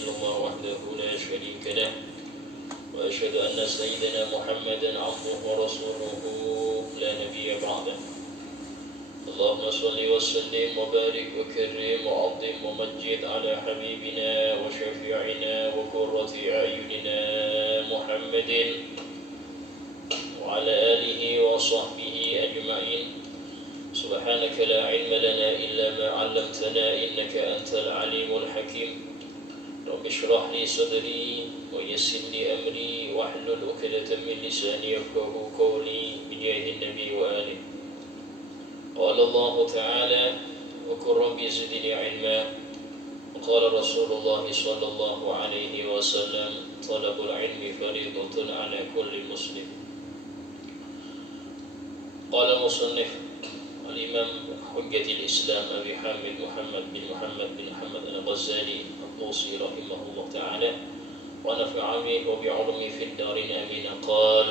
إلا الله وحده لا شريك له وأشهد أن سيدنا محمدا عبده ورسوله لا نبي بعده. اللهم صل وسلم وبارك وكرم وعظم ومجد على حبيبنا وشفيعنا وقرة أعيننا محمد وعلى آله وصحبه أجمعين. سبحانك لا علم لنا إلا ما علمتنا إنك أنت العليم الحكيم. رب اشرح لي صدري ويسر لي أمري واحلل عقدة من لساني يفقهوا قولي بجاه النبي وآله. قال الله تعالى وقل رب زدني علما. وقال رسول الله صلى الله عليه وسلم طلب العلم فريضة على كل مسلم. قال المصنف الإمام حجة الإسلام أبي حامد محمد بن محمد الغزالي الطوسي رحمه الله تعالى ونفع به وبعلمه في الدارين آمين. قال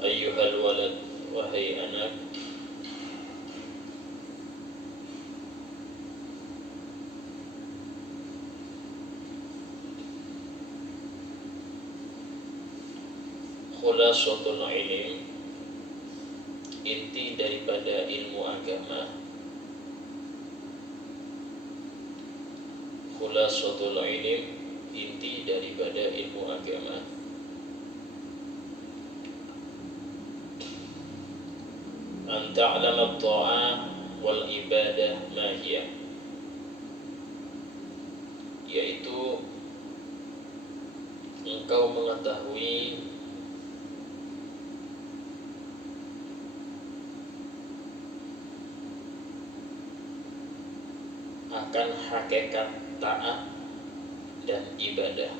Ayyuhal walad, wahai anak, khulasatul ilm, inti daripada ilmu agama. Khulasatul ilm, inti daripada ilmu agama. An ta'lama at-ta'ah wal ibadah ma hiya, yaitu engkau mengetahui akan hakikat taat dan ibadah.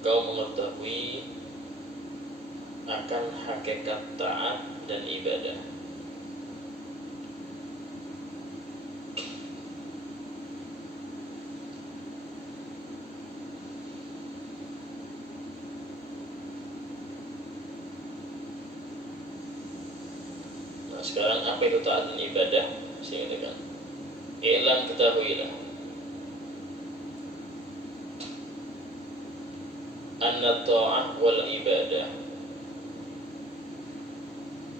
Engkau mengetahui akan hakikat taat dan ibadah. Nah, sekarang apa itu taat dan ibadah? Saya katakan, i'lam, ketahuilah, anna ta'ah wal ibadah,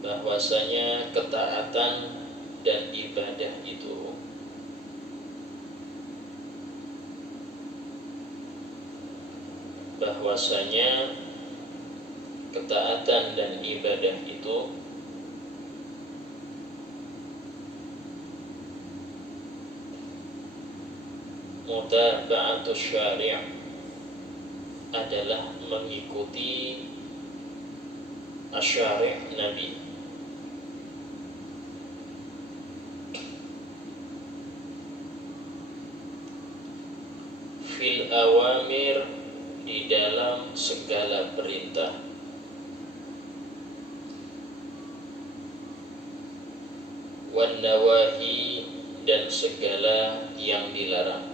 bahwasanya ketaatan dan ibadah itu mutaba'atus syari', adalah mengikuti asyari' Nabi. Fil awamir, di dalam segala perintah, wan nawahi, dan segala yang dilarang.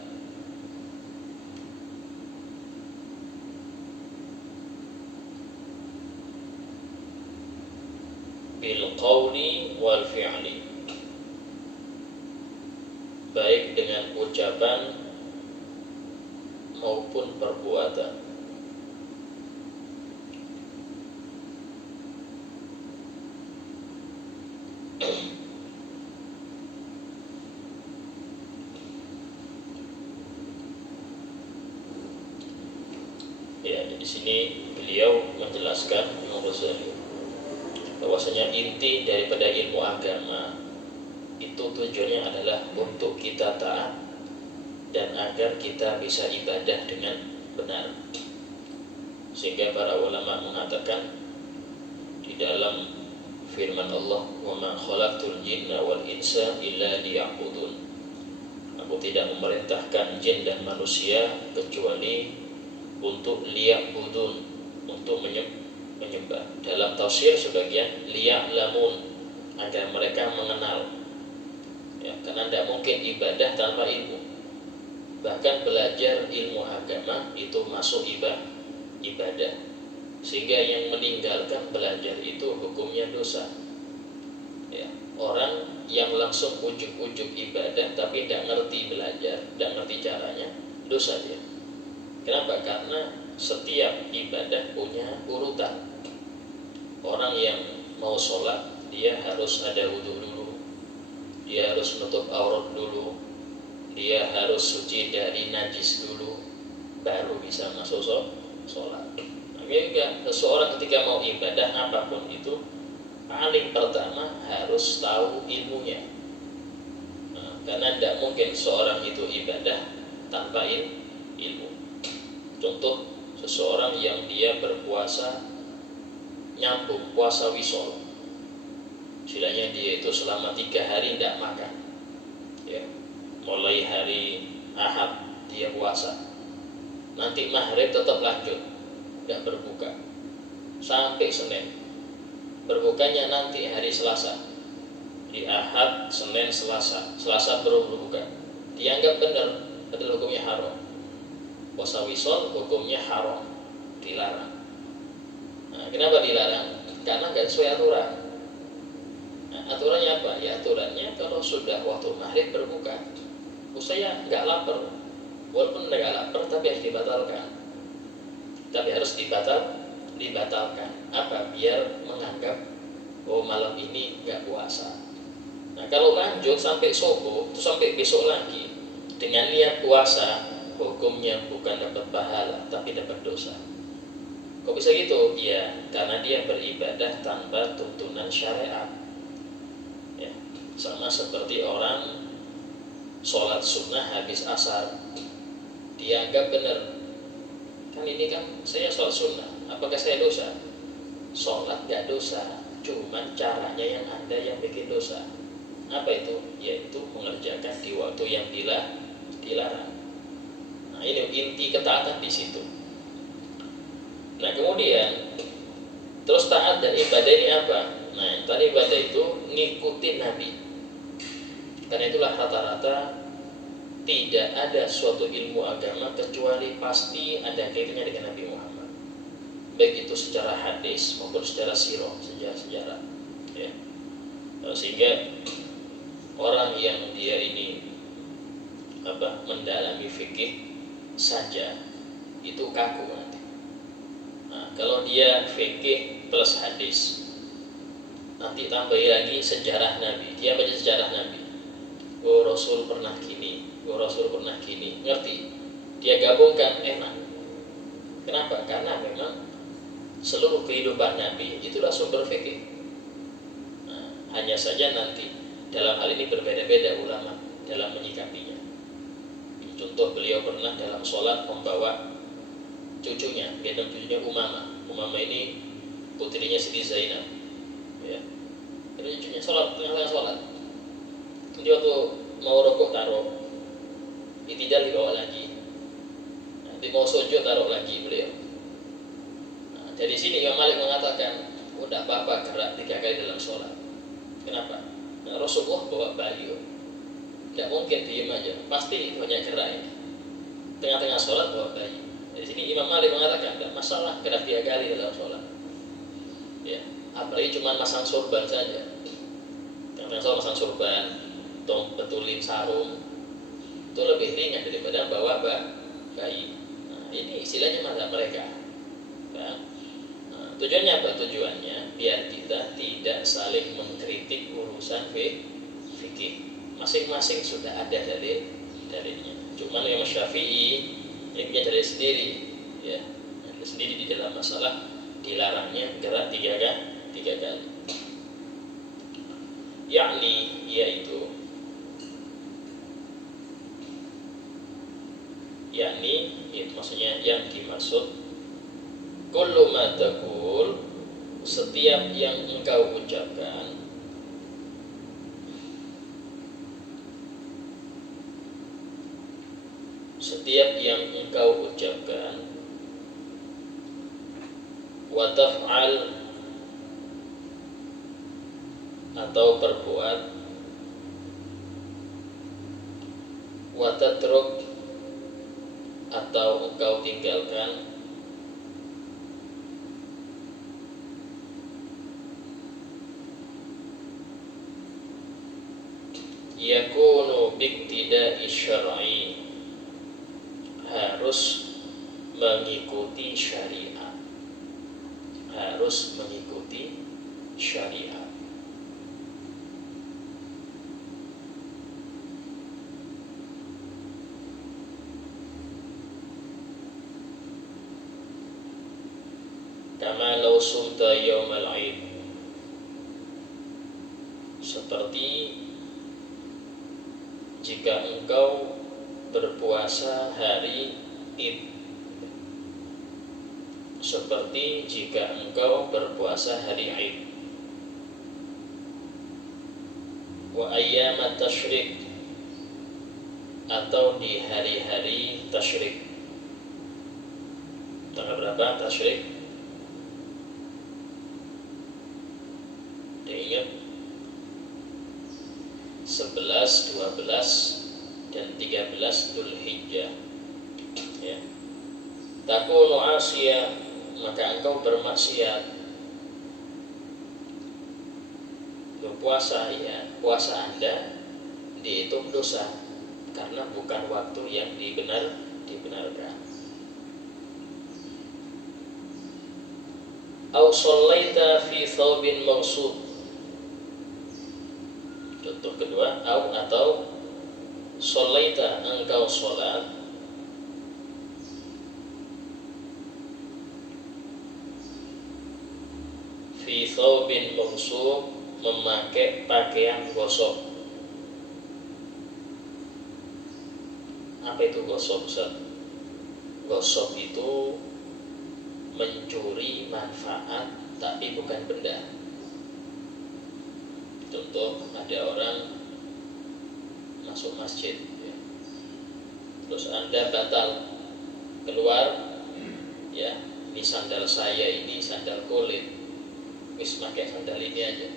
Bil qawli wal fi'li, baik dengan ucapan maupun perbuatan. Ya, di sini beliau menjelaskan Imam Ghazali bahwasanya inti daripada ilmu agama itu tujuannya adalah untuk kita taat dan agar kita bisa ibadah dengan benar. Sehingga para ulama mengatakan di dalam firman Allah, "Wa ma khalaqtul jinna wal insa illa liya'budun." Aku tidak memerintahkan jin dan manusia kecuali untuk liya'budun, untuk menyembah. Dalam tafsir sebagian liya'lamun, agar mereka mengenal. Ya, karena tidak mungkin ibadah tanpa ilmu. Bahkan belajar ilmu agama itu masuk ibadah. Sehingga yang meninggalkan belajar itu hukumnya dosa. Ya, orang yang langsung ujuk-ujuk ibadah tapi tidak ngerti belajar, tidak ngerti caranya, dosa dia. Kenapa? Karena setiap ibadah punya urutan. Orang yang mau sholat, dia harus ada wudhu dulu, dia harus menutup aurat dulu, dia harus suci dari najis dulu, baru bisa masuk sholat. Maka seseorang ketika mau ibadah apapun itu, paling pertama harus tahu ilmunya. Karena tidak mungkin seorang itu ibadah tanpa ilmu. Contoh, seseorang yang dia berpuasa nyambung puasa wisol, istilahnya dia itu selama 3 hari tidak makan, ya, mulai hari Ahad dia puasa, nanti maghrib tetap lanjut tidak berbuka sampai Senin, berbukanya nanti hari Selasa, di Ahad, Senin, Selasa baru berbuka, dianggap benar, padahal hukumnya haram. Puasa wisol hukumnya haram, dilarang. Nah, kenapa dilarang? Karena nggak sesuai aturan. Nah, aturannya apa? Ya aturannya kalau sudah waktu maghrib berbuka, saya nggak lapar, walaupun nggak lapar tapi harus dibatalkan. Tapi harus dibatalkan. Apa? Biar menganggap oh malam ini nggak puasa. Nah kalau lanjut sampai subuh, sampai besok lagi dengan niat puasa, hukumnya bukan dapat pahala tapi dapat dosa. Kok bisa gitu? Ya, karena dia beribadah tanpa tuntunan syariat. Ya, sama seperti orang sholat sunnah habis asar, dia anggap benar, kan ini kan saya sholat sunnah, apakah saya dosa? Sholat gak dosa, cuman caranya yang ada yang bikin dosa. Apa itu? Yaitu mengerjakan di waktu yang dilarang. Nah, ini inti ketaatan di situ. Nah, kemudian terus taat dan ibadah ini apa? Nah, tadi ibadah itu ngikutin Nabi. Karena itulah rata-rata tidak ada suatu ilmu agama kecuali pasti ada kaitannya dengan Nabi Muhammad. Baik itu secara hadis maupun secara sirah, sejarah. Ya. Sehingga orang yang dia ini mendalami fikih saja itu kaku nanti. Nah, kalau dia fikih plus hadis, nanti tambah lagi sejarah Nabi, dia baca sejarah Nabi, oh Rasul pernah gini, oh Rasul pernah gini, ngerti? Dia gabungkan enak. Kenapa? Karena memang seluruh kehidupan Nabi itulah sumber fikih. Nah, hanya saja nanti dalam hal ini berbeda-beda ulama dalam menyikapinya. Contoh, beliau pernah dalam sholat membawa cucunya, gendong cucunya Umamah. Umamah ini putrinya Siti Zainab. Ya. Itu cucunya sholat, tengah-tengah sholat. Jadi waktu mau rokok taruh, itidal dibawa lagi. Nanti mau sujud taruh lagi beliau. Nah, dari sini Imam Malik mengatakan, tidak apa-apa gerak 3 kali dalam sholat. Kenapa? Nah, Rasulullah bawa bayi. Tidak mungkin diam aja, pasti itu hanya gerak ini. Tengah-tengah sholat bawa bayi. Dari sini Imam Malik mengatakan tidak masalah gerak 3 kali dalam sholat. Ya, apalagi cuma masang sorban saja. Tengah-tengah sholat masang sorban, betulin sarung, itu lebih ringan daripada bawa bayi. Nah, ini istilahnya mazhab mereka. Nah, tujuannya apa? Tujuannya biar kita tidak saling mengkritik urusan fikih. Masing-masing sudah ada dalilnya. Cuman Imam Syafi'i ini punya dalil sendiri, ya, dalil sendiri di dalam masalah dilarangnya gerak 3 kali. Yaitu itu maksudnya yang dimaksud kullu ma taqul, setiap yang engkau ucapkan, wa taf'al atau berbuat, wa tatruk atau engkau tinggalkan, yakunu biqtida'i syar'i, harus mengikuti syariat. Kama law sumta yaumal 'id, seperti jika engkau berpuasa hari Id. Wa ayyamat tasyrik, atau di hari-hari tasyrik. Tanggal berapa tasyrik? Diingat 11, 12 dan 13 Dzulhijjah. Ya. Takunu asya, maka engkau bermaksiat. Berpuasa, ya, puasa Anda dihitung dosa karena bukan waktu yang dibenarkan. Au shallaita fi thawbin maghsub. Contoh kedua, atau shallaita, engkau sholat fi thawbin maghsub, memakai pakaian gosok. Apa itu gosok, Ustaz? Gosok itu mencuri manfaat tapi bukan benda. Contoh, ada orang masuk masjid, ya, terus Anda batal keluar, ya, ini sandal saya, ini sandal kulit, wis pakai sandal ini aja,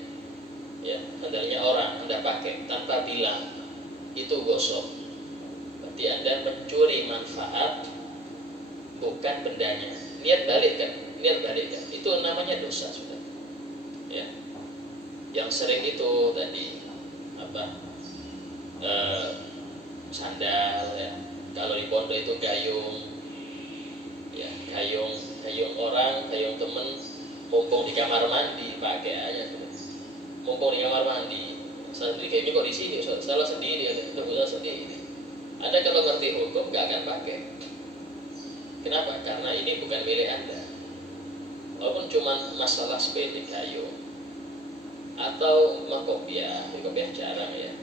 ya, sandalnya orang Anda pakai tanpa bilang, itu gosok. Berarti Anda mencuri manfaat bukan bendanya. Niat balik kan, itu namanya dosa sudah. Ya, yang sering itu tadi sandal, ya. Kalau di pondok itu gayung, ya, gayung orang, gayung temen, mumpung di kamar mandi pakai aja sudah. Mumpung di kamar mandi, saya beli gayungnya kok di sini, salah sendiri, ada sendiri. Anda kalau ngerti hukum nggak akan pakai. Kenapa? Karena ini bukan milik Anda. Walaupun cuma masalah sepele gayung atau kopiah jarang, ya.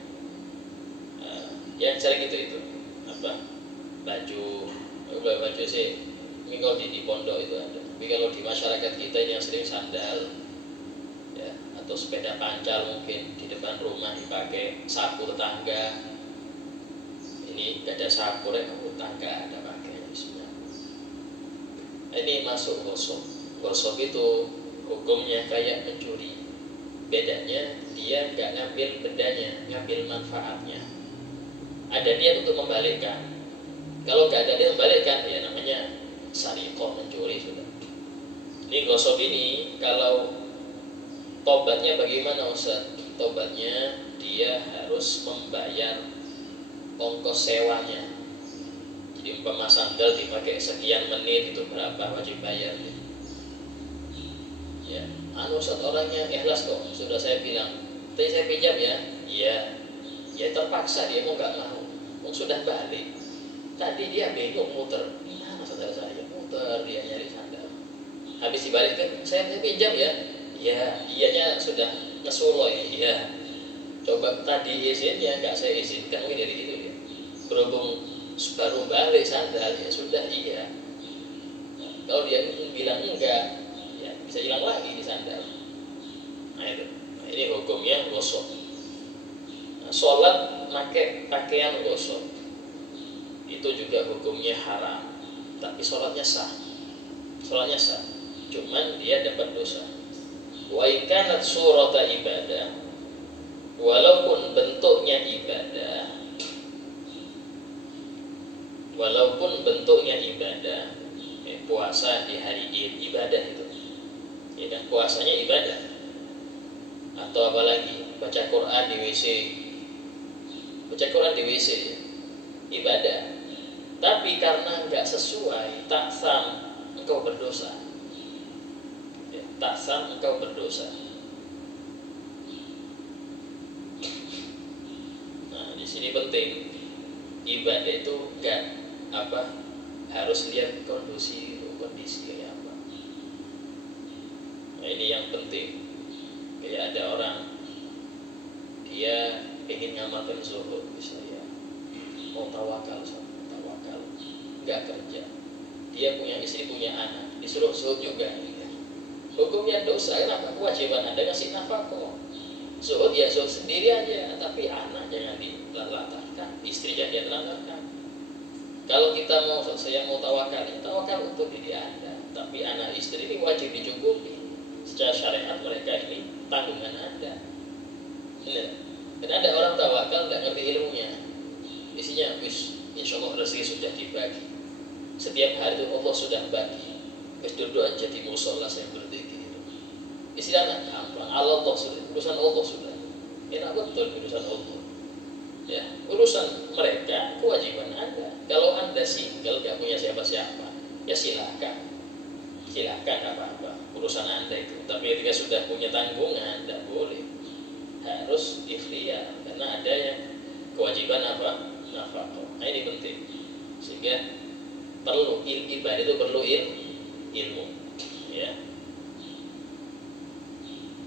Yang sering itu baju sih Ini kalau di pondok itu ada. Tapi kalau di masyarakat kita ini yang sering sandal, ya, atau sepeda pancal mungkin di depan rumah dipakai, sapu tetangga. Ini gak ada sapu, tetangga ada pakai isinya. Ini masuk gosok. Gosok itu hukumnya kayak mencuri. Bedanya dia nggak ngambil bendanya, ngambil manfaatnya. Ada niat untuk membalikkan. Kalau nggak ada niat membalikkan, ya namanya sariqah, mencuri sudah. Ini gosok ini kalau tobatnya bagaimana Ustaz? Tobatnya dia harus membayar ongkos sewanya. Jadi umpama sandal dipakai sekian menit itu berapa wajib bayar? Ya, Ustaz orangnya ikhlas kok. Sudah saya bilang, tadi saya pinjam ya. Iya. Ya terpaksa dia mau nggak mau. Sudah balik. Tadi dia bingung muter. Mana saudara saya? Muter dia nyari sandal. Habis dibalikkan, saya pinjam ya. Iya, iyanya sudah ngesuloy. Iya. Coba tadi izinnya nggak saya izinkan, mungkin dari itu ya. Berhubung baru balik sandal ya sudah iya. Kalau dia bilang enggak, ya bisa hilang lagi di sandal. Nah itu. Nah, ini hukumnya gosok. Nah, sholat pakai pakaian gosok itu juga hukumnya haram. Tapi sholatnya sah. Sholatnya sah. Cuman dia dapat dosa. Wa ikanat surata ibadah. Walaupun bentuknya ibadah, puasa di hari Id ibadah itu, ya kan, puasanya ibadah. Atau apalagi baca Quran di WC, ibadah. Tapi karena nggak sesuai, taksam engkau berdosa. Ya, taksam engkau berdosa. Nah, di sini penting, ibadah itu nggak harus lihat kondisi kayak apa. Nah, ini yang penting. Kayak ada orang dia ingin ngamalkan zuhud misalnya, mau tawakal, nggak kerja, dia punya istri, punya anak, disuruh zuhud juga, ya. Hukumnya dosa. Kenapa? Kewajiban Anda ngasih nafkah. Zuhud ya zuhud sendiri aja, tapi anak jangan ditelantarkan, istri jangan ditelantarkan. Kalau kita mau tawakal untuk diri Anda, tapi anak istri ini wajib dicukupi. Secara syariat mereka ini tanggungan Anda. Dan ada orang tawakal nggak ngerti ilmunya, isinya insya Allah rezeki sudah dibagi. Setiap hari itu Allah sudah bagi. Duduk aja di musola saya berzikir itu. Istilahnya gampang. Allah sudah, urusan Allah sudah. Enak betul urusan Allah. Ya, urusan mereka, kewajiban Anda. Kalau Anda single, gak punya siapa-siapa, ya silahkan apa-apa, urusan Anda itu. Tapi ketika sudah punya tanggungan, tidak boleh, harus ikhtiar, karena ada yang kewajiban nafkah. Nah ini penting, sehingga perlu ibadah itu perlu ilmu, ya.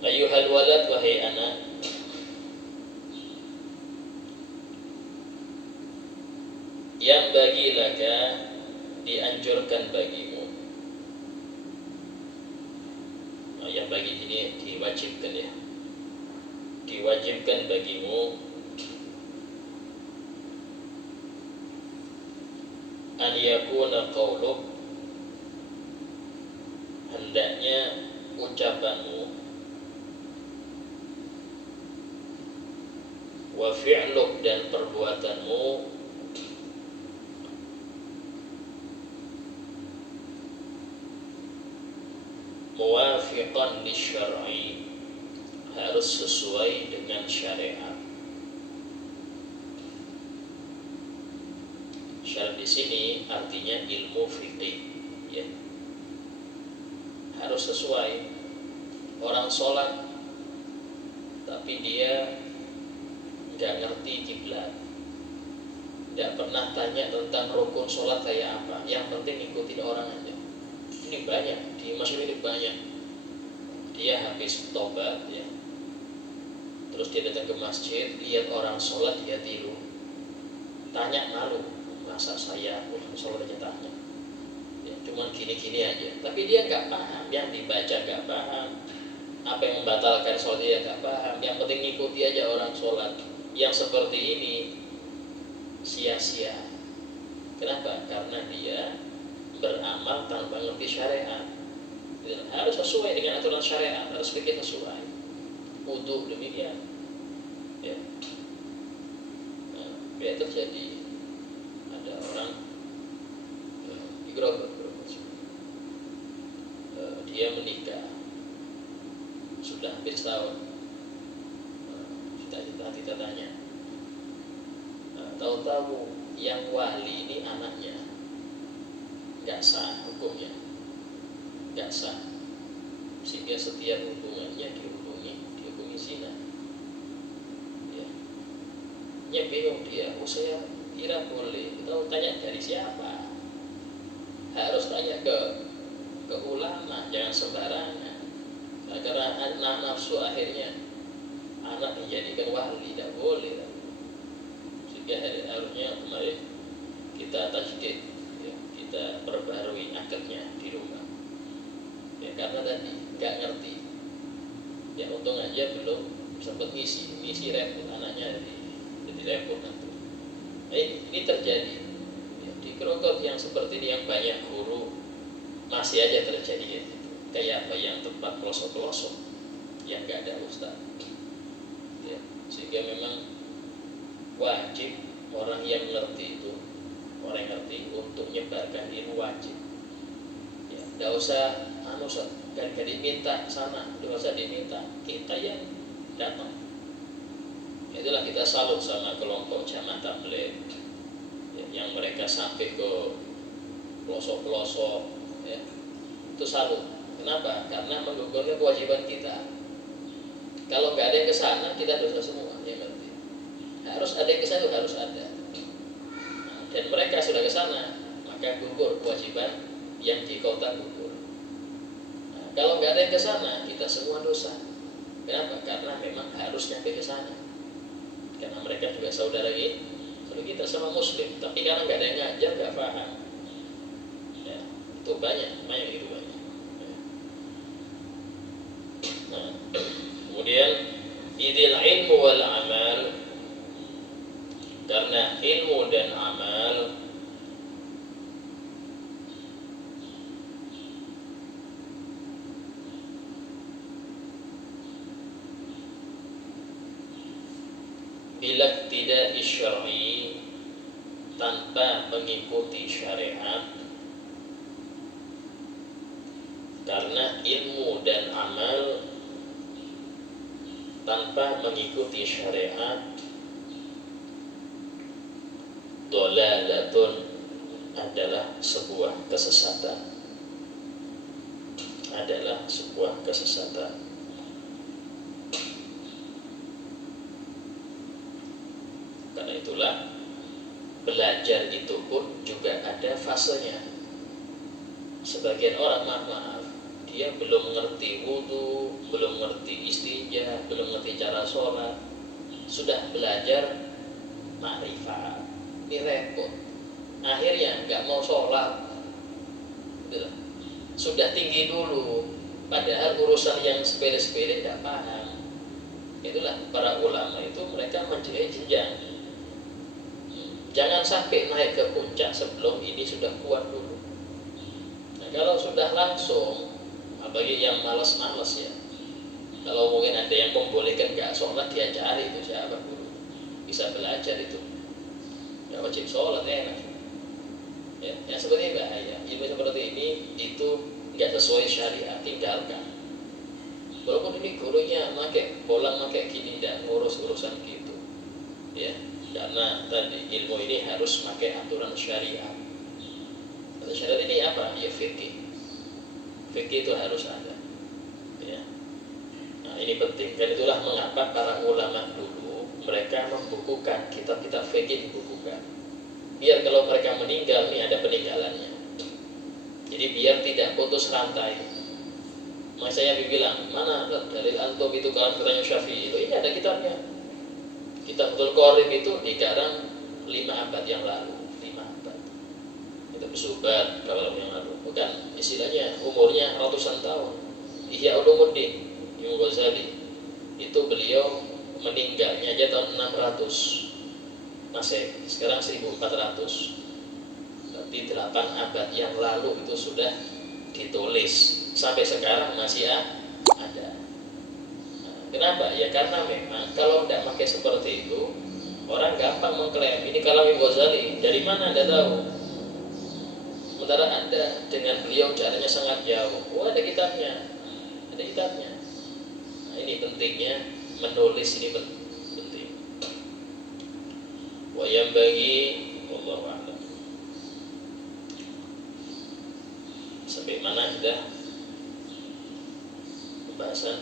Ayyuhal walad, wahai anak, yang bagi laka, dianjurkan bagimu. Nah, yang bagi ini diwajibkan ya. Diwajibkan bagimu an yakuna qauluk, hendaknya ucapanmu, wa fi'luk, dan perbuatanmu, muwafiqan lisyar'i, harus sesuai dengan syariat. Syariat di sini artinya ilmu fikih, ya. Harus sesuai. Orang sholat tapi dia nggak ngerti kiblat, nggak pernah tanya tentang rukun sholat kayak apa, yang penting ikutin orang aja. Ini banyak di masyarakat ini, banyak. Dia habis tobat ya, terus dia datang ke masjid, lihat orang sholat, dia tiru, tanya, malu, masa saya sholat aja tanya ya. cuman gini-gini aja, tapi dia nggak paham, yang dibaca nggak paham, apa yang membatalkan sholat dia nggak paham, yang penting ngikuti aja orang sholat. Yang seperti ini sia-sia. Kenapa? Karena dia beramal tanpa ngerti syariat. Harus sesuai dengan aturan syariat, harus pikir sesuai. Wudu demikian. Ya. Nah, ya terjadi ada orang di Grogol, dia menikah sudah hampir setahun. Kita tanya, tahu-tahu yang wali ini anaknya nggak sah hukumnya, nggak sah, sehingga setiap hubungannya dihukumi zina. Ya bingung dia, saya kira boleh. Tahu tanya dari siapa? Harus tanya ke ulama, jangan sembarangan. Nah, karena anak nafsu akhirnya anak dijadikan wali, tidak boleh. Sehingga harusnya kemarin kita tajdid, ya, kita perbarui akadnya di rumah. Ya, karena tadi nggak ngerti. Ya untung aja belum sempat ngisi repot anaknya jadi repot nanti. Nah, ini terjadi ya, di Grogol yang seperti ini, yang banyak guru masih aja terjadi gitu. Kayak apa yang tempat pelosok-pelosok yang nggak ada ustaz. Ya, sehingga memang wajib orang yang ngerti itu, orang yang ngerti untuk menyebarkan ilmu wajib. Ya, nggak usah gak diminta sana, nggak usah diminta, kita yang datang. Itulah kita salut sama kelompok jamaah tabligh ya, yang mereka sampai ke pelosok-pelosok ya, itu salut. Kenapa? Karena menggugurkan kewajiban kita. Kalau nggak ada yang ke sana, kita dosa semua, ya ngerti. Harus ada yang ke sana, harus ada. Nah, dan mereka sudah ke sana, maka gugur kewajiban yang di kota gugur. Nah, kalau nggak ada yang ke sana, kita semua dosa. Kenapa? Karena memang harus nyampe ke sana. Karena mereka juga saudara kita sama muslim, tapi karena nggak ada yang ngajar, nggak paham. Ya, itu banyak itu banyak. Nah, kemudian idil ilmu wal amal, karena ilmu dan amal bila tidak syar'i, tanpa mengikuti syariat. Karena ilmu dan amal tanpa mengikuti syariat, dolalatun, adalah sebuah kesesatan. Adalah sebuah kesesatan. Karena itulah belajar itu pun juga ada fasenya. Sebagian orang maaf, dia belum ngerti wudu, belum ngerti istinja, belum ngerti cara sholat, sudah belajar ma'rifat, ini repot. Akhirnya nggak mau sholat, sudah tinggi dulu, padahal urusan yang sepele-sepele nggak paham. Itulah para ulama itu, mereka menjenjang. Jangan sampai naik ke puncak sebelum ini sudah kuat dulu. Nah, kalau sudah langsung, bagi yang malas-malas ya, kalau mungkin ada yang membolehkan nggak sholat, dia cari itu siapa dulu, bisa belajar itu. Nggak wajib sholat, enak. Ya, yang seperti ini bahaya. Ilmu seperti ini itu nggak sesuai syariat, tinggalkan. Walaupun ini gurunya pakai bolang, pakai gini, dan ngurus urusan gitu. Ya, karena tadi ilmu ini harus pakai aturan syariat. Aturan syariat ini apa? Ya fikih. Fikih itu harus ada. Ya. Nah, ini penting. Dan itulah mengapa para ulama dulu mereka membukukan kitab-kitab fikih, dibukukan. Biar kalau mereka meninggal, ini ada peninggalannya. Jadi biar tidak putus rantai. Maka saya bilang, mana dalil antum itu kalau katanya Syafi'i? Ini ada kitabnya. Kitabul Qorib itu dikarang 5 abad yang lalu, 5 abad. Itu Subat kalau yang lalu. bukan istilahnya umurnya ratusan tahun. Ihya Ulumuddin Imam Ghazali itu beliau meninggalnya aja tahun 600 Masehi, sekarang 1400. Berarti 8 abad yang lalu itu sudah ditulis, sampai sekarang masih ada. Nah, kenapa? Ya karena memang kalau tidak pakai seperti itu, orang gampang mengklaim ini kalam Imam Ghazali. Dari mana Anda tahu? Sementara Anda dengan beliau jaraknya sangat jauh. Oh, ada kitabnya. Ada kitabnya. Nah, ini pentingnya menulis, ini penting. Wa yang bagi wallahu a'lam. Sampai mana sudah pembahasan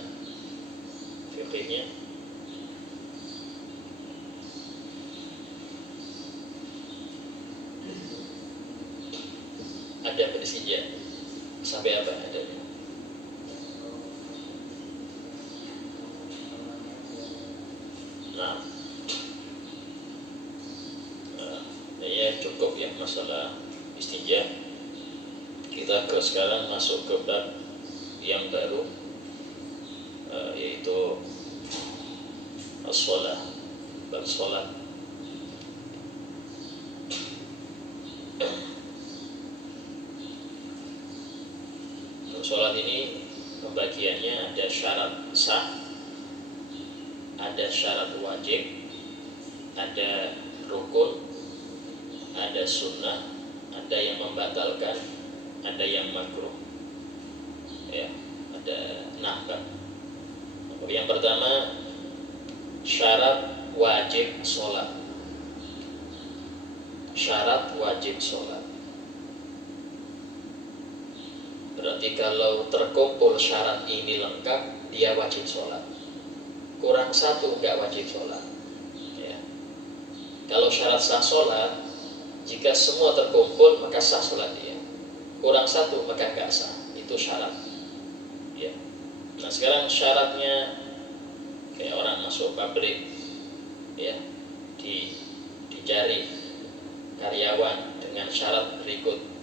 fikihnya? Ada bersija sampai apa adanya? Nah, ya cukup ya masalah istinja. Kita sekarang masuk ke bab yang baru, yaitu as-shalah, bab sholat. Sholat ini pembagiannya ada syarat sah, ada syarat wajib, ada rukun, ada sunnah, ada yang membatalkan, ada yang makruh, ya, ada nambah. Yang pertama syarat wajib sholat. Syarat wajib sholat berarti kalau terkumpul syarat ini lengkap, dia wajib sholat. Kurang satu nggak wajib sholat, ya. Kalau syarat sah sholat, jika semua terkumpul maka sah sholat dia. Kurang satu maka nggak sah, itu syarat, ya. Nah sekarang syaratnya kayak orang masuk pabrik, ya, dicari karyawan dengan syarat berikut.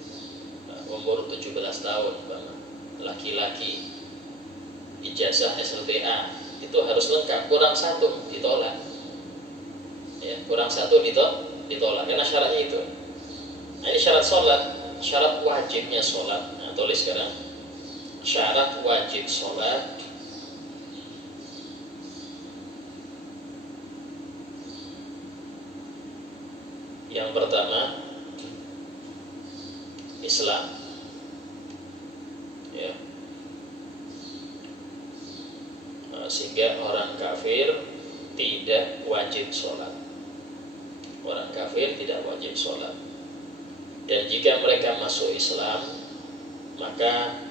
Umur 17 tahun, laki-laki, ijazah SLTA, itu harus lengkap. Kurang satu ditolak, ya, kurang satu ditolak karena syaratnya itu. Nah ini syarat sholat, syarat wajibnya sholat. Nah tulis sekarang syarat wajib sholat. Yang pertama Islam, ya. Sehingga orang kafir tidak wajib sholat. Orang kafir tidak wajib sholat. Dan jika mereka masuk Islam, maka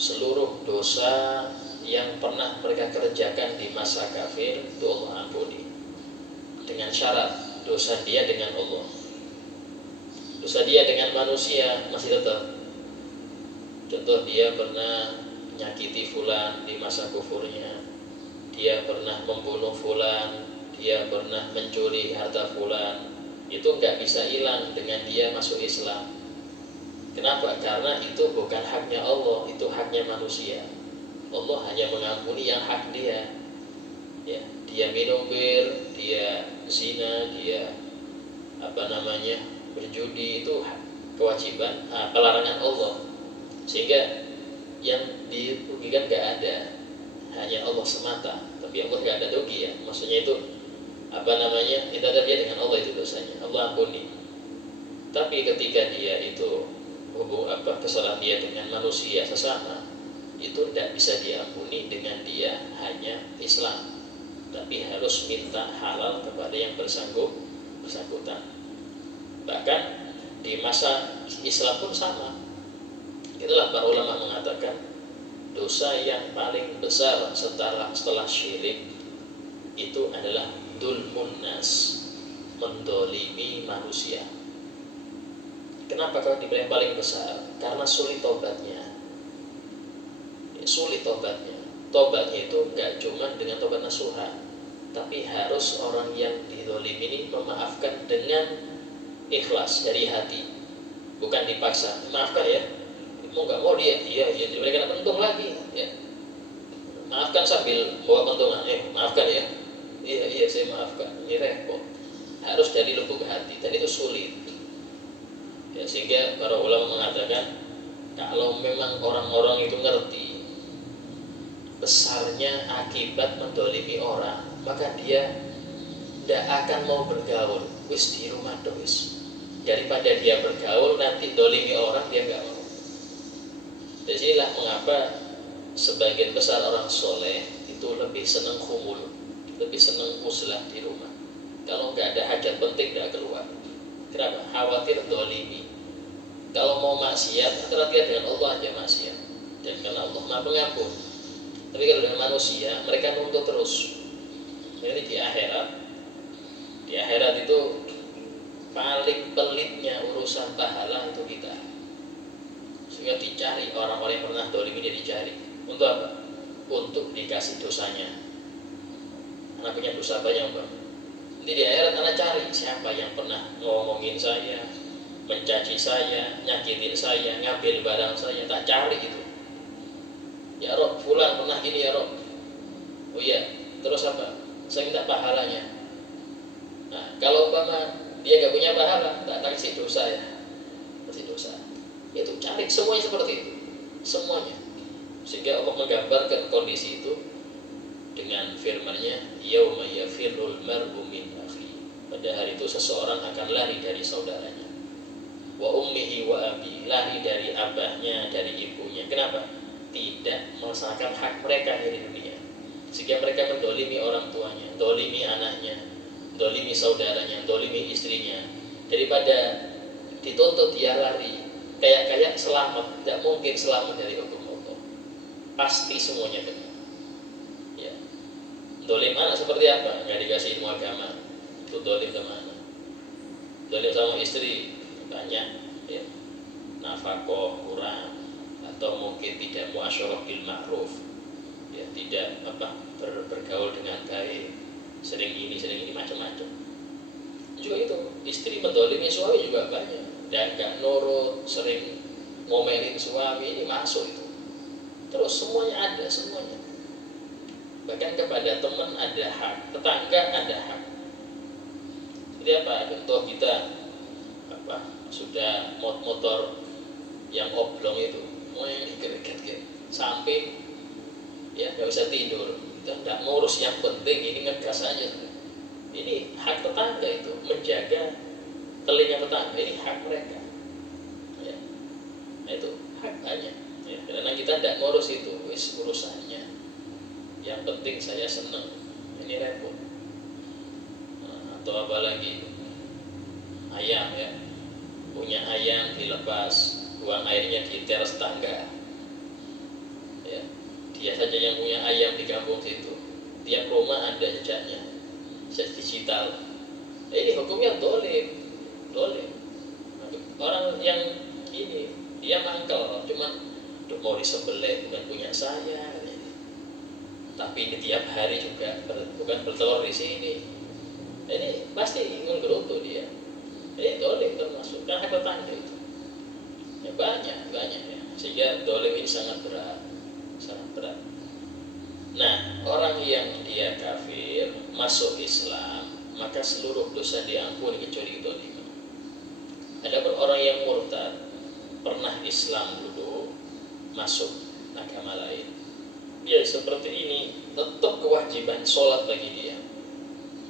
seluruh dosa yang pernah mereka kerjakan di masa kafir itu Allah ampuni. Dengan syarat dosa dia dengan Allah. Dosa dia dengan manusia masih tetap. Contoh, dia pernah menyakiti fulan di masa kufurnya, dia pernah membunuh fulan, dia pernah mencuri harta fulan, itu nggak bisa hilang dengan dia masuk Islam. Kenapa? Karena itu bukan haknya Allah, itu haknya manusia. Allah hanya mengampuni yang hak dia, ya. Dia minum bir, dia zina, dia berjudi, itu kewajiban, pelarangan Allah, sehingga yang dirugikan gak ada, hanya Allah semata. Tapi Allah gak ada rugi, ya. Maksudnya itu tidak ada dia dengan Allah, itu dosanya Allah ampuni. Tapi ketika dia itu kesalahan dia dengan manusia sesama, itu tidak bisa diampuni dengan dia hanya Islam, tapi harus minta halal kepada yang bersangkutan. Bahkan di masa Islam pun sama. Itulah para ulama mengatakan dosa yang paling besar setelah syirik itu adalah dzulmun nas, mendolimi manusia. Kenapa kalau dibilang paling besar? Karena sulit tobatnya. Ya, sulit tobatnya. Tobatnya itu nggak cuma dengan tobat nasuha, tapi harus orang yang didolimi ini memaafkan dengan ikhlas dari hati, bukan dipaksa. Maafkan ya, mau nggak mau dia mereka kena pentung lagi ya. Maafkan sambil bawa pentungan, maafkan ya, iya saya maafkan, ini repot, harus dari lubuk hati dan itu sulit ya. Sehingga para ulama mengatakan kalau memang orang-orang itu ngerti besarnya akibat mendolimi orang, maka dia tidak akan mau bergaul, wis di rumah wis, daripada dia bergaul nanti dolimi orang dia nggak mau. Jadi inilah mengapa sebagian besar orang soleh itu lebih senang khumul, lebih senang uzlah di rumah. Kalau nggak ada hajat penting tidak keluar. Kenapa? Khawatir dolimi. Kalau mau maksiat, hati-hati dengan Allah aja maksiat, dan karena Allah Maha Pengampun. Tapi kalau dengan manusia, mereka nuntut terus. Jadi di akhirat itu paling pelitnya urusan pahala itu kita. Sehingga dicari orang-orang yang pernah dolimi, dia dicari. Untuk apa? Untuk dikasih dosanya. Anak punya dosa banyak Bang. Nanti di akhirat anak cari siapa yang pernah ngomongin saya, mencaci saya, nyakitin saya, ngambil barang saya, tak cari itu. Ya Rob, fulan pernah gini ya Rob. Oh iya, terus apa? Saya minta pahalanya. Nah, kalau umpama dia gak punya pahala, tak kasih dosa ya, kasih dosa. Itu cari semuanya seperti itu, semuanya. Sehingga Allah menggambarkan kondisi itu dengan firman-Nya, yauma yafirrul mar'u min akhi. Pada hari itu seseorang akan lari dari saudaranya. Wa ummihi wa abi, lari dari abahnya, dari ibunya. Kenapa? Tidak melaksanakan hak mereka di dunia, sehingga mereka mendolimi orang tuanya, dolimi anaknya, dolimi saudaranya, dolimi istrinya. Daripada dituntut dia lari, kayak selamat, tidak mungkin selamat dari hukum Allah. Pasti semuanya kena. Ya. Dolim anak seperti apa? Nggak dikasih ilmu agama, itu dolim kemana? Dolim sama istri banyak, ya. Nafkah kurang, atau mungkin tidak muasyarah bil ma'ruf, ya, tidak bergaul dengan baik, sering ini macam-macam. Juga itu istri mendolimi suami juga banyak, dan nggak nurut, sering ngomelin suami, ini masuk itu. Terus semuanya ada, semuanya. Bahkan kepada teman ada hak, tetangga ada hak. Jadi apa? Contoh kita sudah motor yang oblong itu, mau yang digeret-geret samping, ya nggak bisa tidur, kita nggak ngurus yang penting, ini ngegas aja. Ini hak tetangga itu, menjaga telinga tetangga, ini hak mereka. Ya. Nah itu hak banyak. Ya, karena kita tidak ngurus itu, wis urusannya. Yang penting saya senang, ini repot. Nah, atau apalagi ayam ya, punya ayam dilepas, buang airnya di teras tangga. Ya, dia saja yang punya ayam di kampung situ. Tiap rumah ada jejaknya, jejak digital. Ini hukumnya dolim. Orang yang ini dia mangkel, cuman mau disembelih, bukan punya saya. Tapi ini tiap hari juga bukan bertelur di sini. Ini pasti ngegerutu dia. Ini dolim termasuk, kan hak tetangga itu. Ya banyak ya. Sehingga dolim ini sangat berat. Nah, orang yang dia kafir masuk Islam, maka seluruh dosa diampuni kecuali dolim. Adapun orang yang murtad, pernah Islam dulu, masuk agama lain, ya seperti ini, tetap kewajiban sholat bagi dia.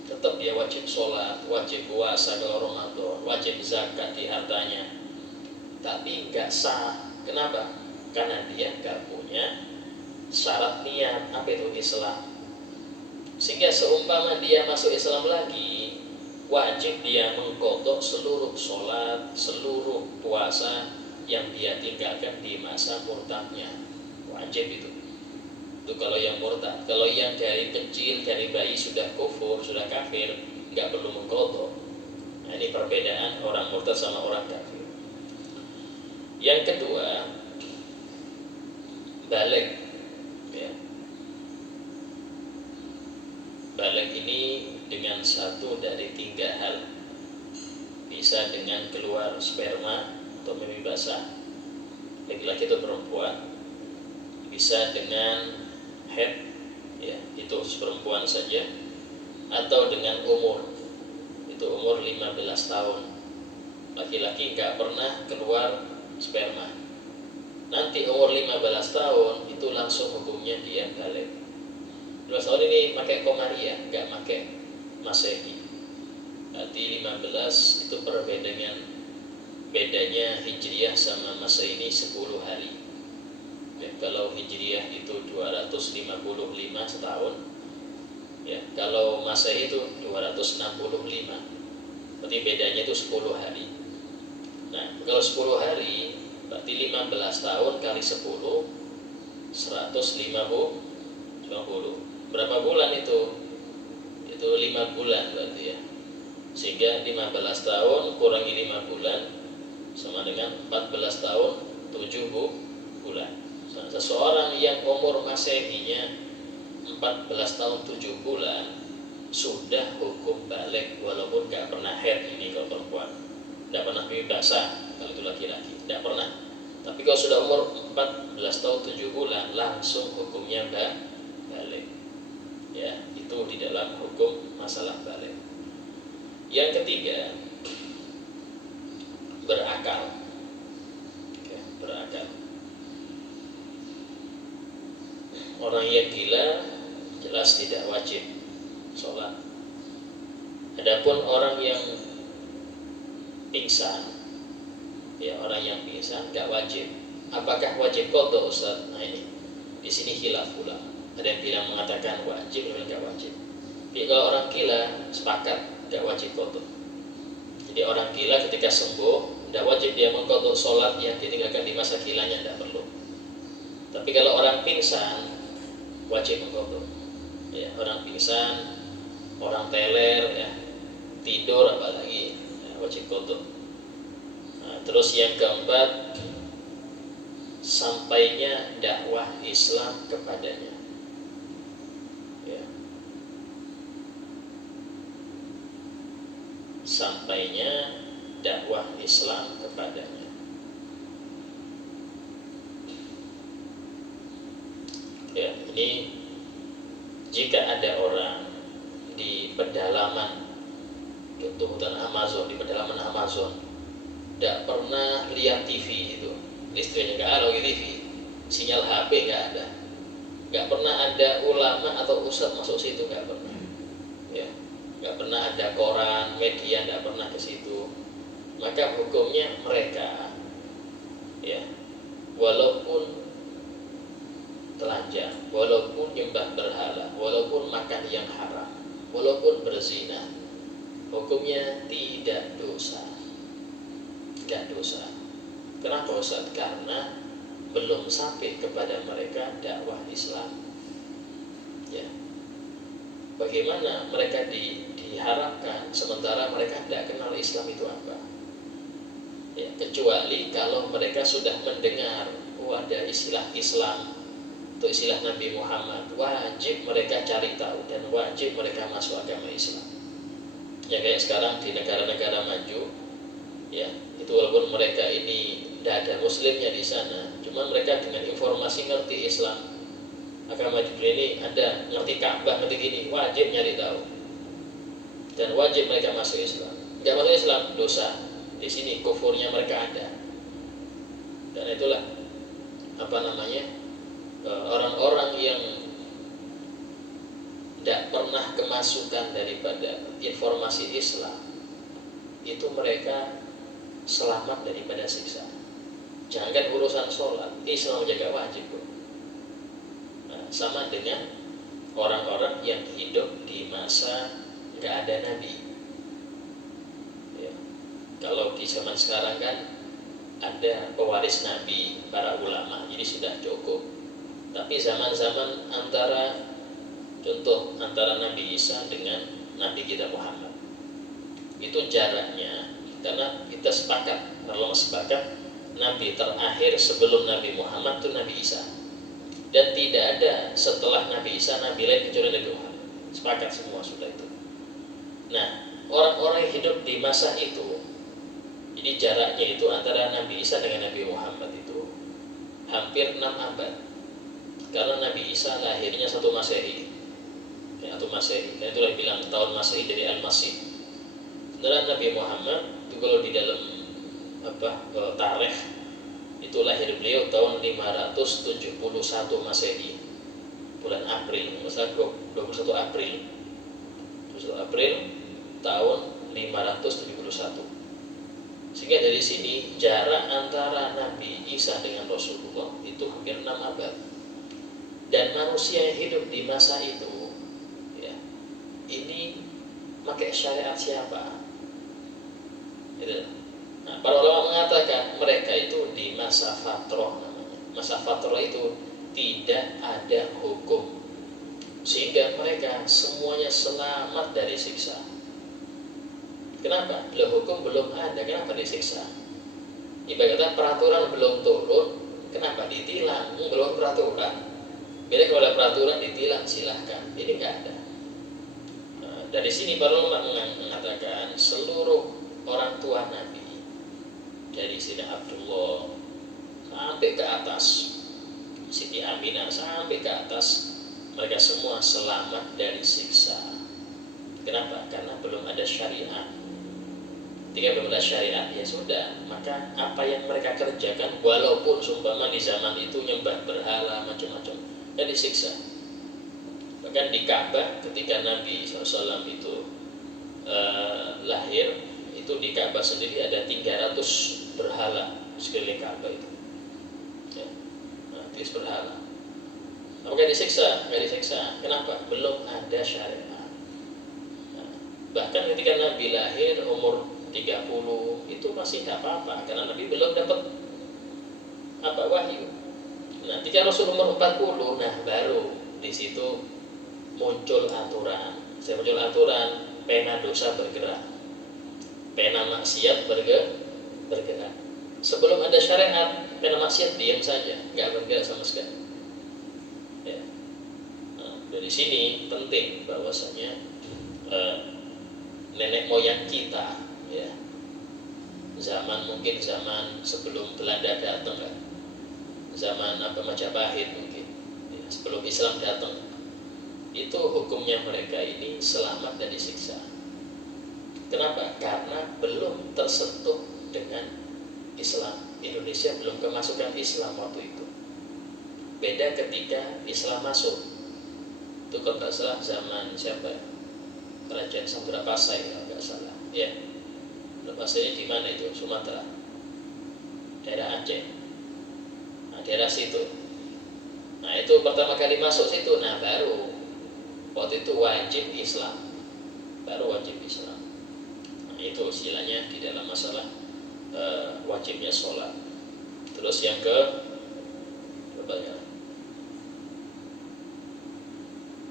Tetap dia wajib sholat, wajib puasa kalau Ramadan, wajib zakat di hartanya. Tapi nggak sah. Kenapa? Karena dia nggak punya syarat niat apa itu Islam. Sehingga seumpama dia masuk Islam lagi, wajib dia mengqadha seluruh sholat, seluruh puasa yang dia tinggalkan di masa murtadnya. Wajib itu. Itu kalau yang murtad. Kalau yang dari kecil, dari bayi sudah kufur, sudah kafir, nggak perlu mengqadha. Nah, ini perbedaan orang murtad sama orang kafir. Yang kedua, balik. Ya. Balik ini dengan satu dari 3 hal. Bisa dengan keluar sperma atau mimpi basah, laki-laki atau perempuan, bisa dengan haid, ya itu perempuan saja, atau dengan umur, itu umur 15 tahun, laki-laki nggak pernah keluar sperma. Nanti umur 15 tahun itu langsung hukumnya dia balik. 15 tahun ini pakai Komariah, nggak pakai Masehi. Berarti 15 itu bedanya Hijriah sama Masehi ini 10 hari. Ya, kalau Hijriah itu 255 setahun, ya kalau Masehi itu 265. Berarti bedanya itu 10 hari. Nah, kalau 10 hari berarti 15 tahun kali 10 150. Berapa bulan itu? Itu 5 bulan berarti ya. Sehingga 15 tahun kurangi 5 bulan sama dengan 14 tahun 7 bulan. Seseorang yang umur Masehinya 14 tahun 7 bulan sudah hukum balik walaupun gak pernah haid. Ini kalau perempuan gak pernah mimpi basah, kalau itu laki-laki gak pernah. Tapi kalau sudah umur 14 tahun 7 bulan langsung hukumnya balik. Ya, itu di dalam hukum masalah balik. Yang ketiga, berakal. Oke, berakal. Orang yang gila jelas tidak wajib sholat. Adapun orang yang pingsan, ya orang yang pingsan nggak wajib. Apakah wajib qadha, Ustaz? Nah ini di sini khilaf pula. Ada yang bilang mengatakan wajib, ada yang nggak wajib. Jadi kalau orang gila sepakat nggak wajib qadha. Jadi orang gila ketika sembuh nggak wajib dia mengqadha sholat yang ditinggalkan di masa gilanya, nggak perlu. Tapi kalau orang pingsan wajib mengqadha. Ya, orang pingsan, orang teler, ya, tidur apalagi, ya, wajib qadha. Nah, terus yang keempat, sampainya dakwah Islam kepadanya. Ya. Sampainya dakwah Islam kepadanya. Ya, ini jika ada orang di pedalaman, contoh hutan Amazon, di pedalaman Amazon, tidak pernah lihat TV itu, listriknya nggak ada TV, sinyal HP nggak ada, nggak pernah ada ulama atau ustadz masuk situ, nggak pernah, ya, nggak pernah ada koran, media, nggak pernah ke situ, maka hukumnya mereka, ya, walaupun telanjang, walaupun nyembah berhala, walaupun makan yang haram, walaupun berzina, hukumnya tidak dosa. Tidak dosa. Kenapa Ustaz? Karena belum sampai kepada mereka dakwah Islam. Ya. Bagaimana mereka diharapkan sementara mereka tidak kenal Islam itu apa? Ya, kecuali kalau mereka sudah mendengar ada istilah Islam, itu istilah Nabi Muhammad, wajib mereka cari tahu dan wajib mereka masuk agama Islam. Ya kayak sekarang di negara-negara maju, ya itu walaupun mereka ini tidak ada muslimnya di sana, cuma mereka dengan informasi ngerti Islam, agama Jibril ini ada, ngerti Ka'bah, ngerti gini, wajib nyari tahu dan wajib mereka masuk Islam. Nggak masuk Islam dosa. Di sini kufurnya mereka ada. Dan itulah orang-orang yang tidak pernah kemasukan daripada informasi Islam, itu mereka selamat daripada siksa. Jangan urusan sholat, Islam jaga wajib. Nah, sama dengan orang-orang yang hidup di masa nggak ada Nabi. Ya. Kalau di zaman sekarang kan ada pewaris Nabi, para ulama, jadi sudah cukup. Tapi zaman-zaman antara Nabi Isa dengan Nabi kita Muhammad, itu jaraknya, karena kita kalau sepakat Nabi terakhir sebelum Nabi Muhammad itu Nabi Isa, dan tidak ada setelah Nabi Isa Nabi lain kecuali Nabi Muhammad. Sepakat semua sudah itu. Nah, orang-orang yang hidup di masa itu, jadi jaraknya itu antara Nabi Isa dengan Nabi Muhammad itu hampir 6 abad. Karena Nabi Isa lahirnya 1 Masehi. Ya, 1 Masehi. Dan itulah bilang tahun Masehi dari Al-Masih. Sebenarnya Nabi Muhammad itu kalau di dalam tarikh itu lahir beliau tahun 571 Masehi, bulan April, masalah 21 April 21 April tahun 571. Sehingga dari sini jarak antara Nabi Isa dengan Rasulullah itu hampir 6 abad. Dan manusia yang hidup di masa itu, ya, ini pakai syariat siapa? Gitu. Nah, para ulama mengatakan mereka itu di masa fatrah namanya. Masa fatrah itu tidak ada hukum, sehingga mereka semuanya selamat dari siksa. Kenapa? Hukum belum ada, kenapa disiksa? Ibaratnya peraturan belum turun, kenapa ditilang? Belum peraturan. Bila kalau ada peraturan ditilang silahkan. Ini nggak ada. Nah, dari sini para ulama mengatakan seluruh orang tua Nabi, dari Siti Abdullah sampai ke atas, Siti Aminah sampai ke atas, mereka semua selamat dari siksa. Kenapa? Karena belum ada syariat. Ketika belum ada syariat, ya sudah, maka apa yang mereka kerjakan, walaupun seumpama di zaman itu nyembah berhala macam-macam, dan disiksa. Bahkan di Ka'bah ketika Nabi SAW itu lahir, itu di Ka'bah sendiri ada 300 berhala sekeliling Ka'bah itu. Ya. Nah, 300 berhala. Apakah disiksa? Nggak disiksa. Kenapa? Belum ada syariat. Nah, bahkan ketika Nabi lahir umur 30 itu masih tidak apa-apa karena Nabi belum dapat wahyu. Nah, ketika Rasul umur 40, nah baru di situ muncul aturan. Saya muncul aturan, pena dosa bergerak, pena maksiat bergerak. Sebelum ada syariat, pena maksiat diam saja, nggak bergerak sama sekali. Ya. Nah, dari sini penting bahwasanya nenek moyang kita, ya, mungkin zaman sebelum Belanda datang, kan? Zaman Majapahit mungkin, ya, sebelum Islam datang, itu hukumnya mereka ini selamat dari siksa. Kenapa? Karena belum tersentuh dengan Islam. Indonesia belum kemasukan Islam waktu itu. Beda ketika Islam masuk. Itu kalau nggak salah zaman siapa ya? Kerajaan Samudra Pasai kalau nggak salah. Ya. Pasainya di mana itu? Sumatera. Daerah Aceh. Nah, daerah situ. Nah, itu pertama kali masuk situ. Nah, baru waktu itu wajib Islam. Baru wajib Islam. Nah, itu istilahnya di dalam masalah wajibnya sholat. Terus yang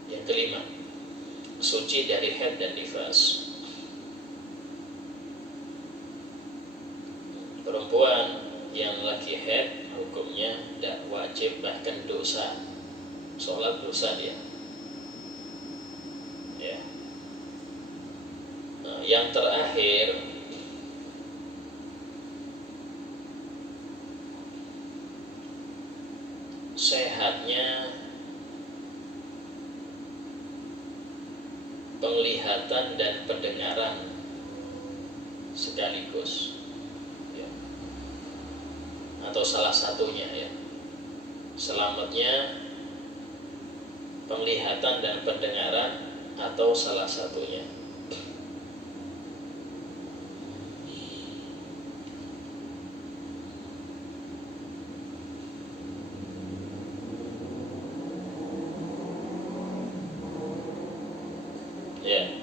yang kelima, suci dari haid dan nifas. Perempuan yang lagi haid hukumnya tidak wajib, bahkan dosa. Sholat dosa dia. Ya. Nah, yang terakhir, sehatnya penglihatan dan pendengaran sekaligus, ya. Atau salah satunya, ya. Selamatnya penglihatan dan pendengaran atau salah satunya. Ya,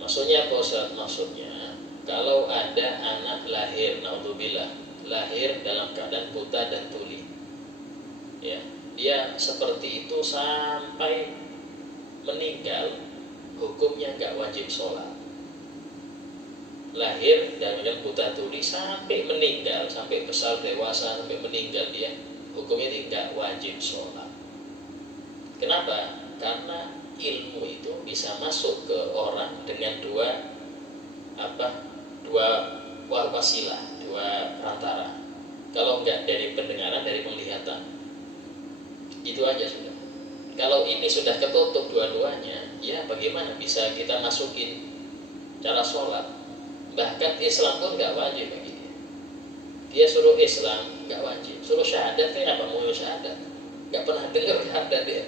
maksudnya apa Ustaz? Maksudnya kalau ada anak lahir, naudzubillah, lahir dalam keadaan buta dan tuli, ya, dia seperti itu sampai meninggal, hukumnya nggak wajib sholat. Lahir dalam keadaan buta tuli sampai meninggal, sampai besar dewasa, sampai meninggal dia, hukumnya tidak wajib sholat. Kenapa? Karena ilmu itu bisa masuk ke orang dengan dua wasilah, dua perantara. Kalau enggak dari pendengaran, dari penglihatan. Itu aja sudah. Kalau ini sudah ketutup dua-duanya, ya bagaimana bisa kita masukin cara sholat? Bahkan Islam pun nggak wajib bagi dia. Dia suruh Islam nggak wajib, suruh syahadat kayak apa mau syahadat? Nggak pernah dengar syahadat dia.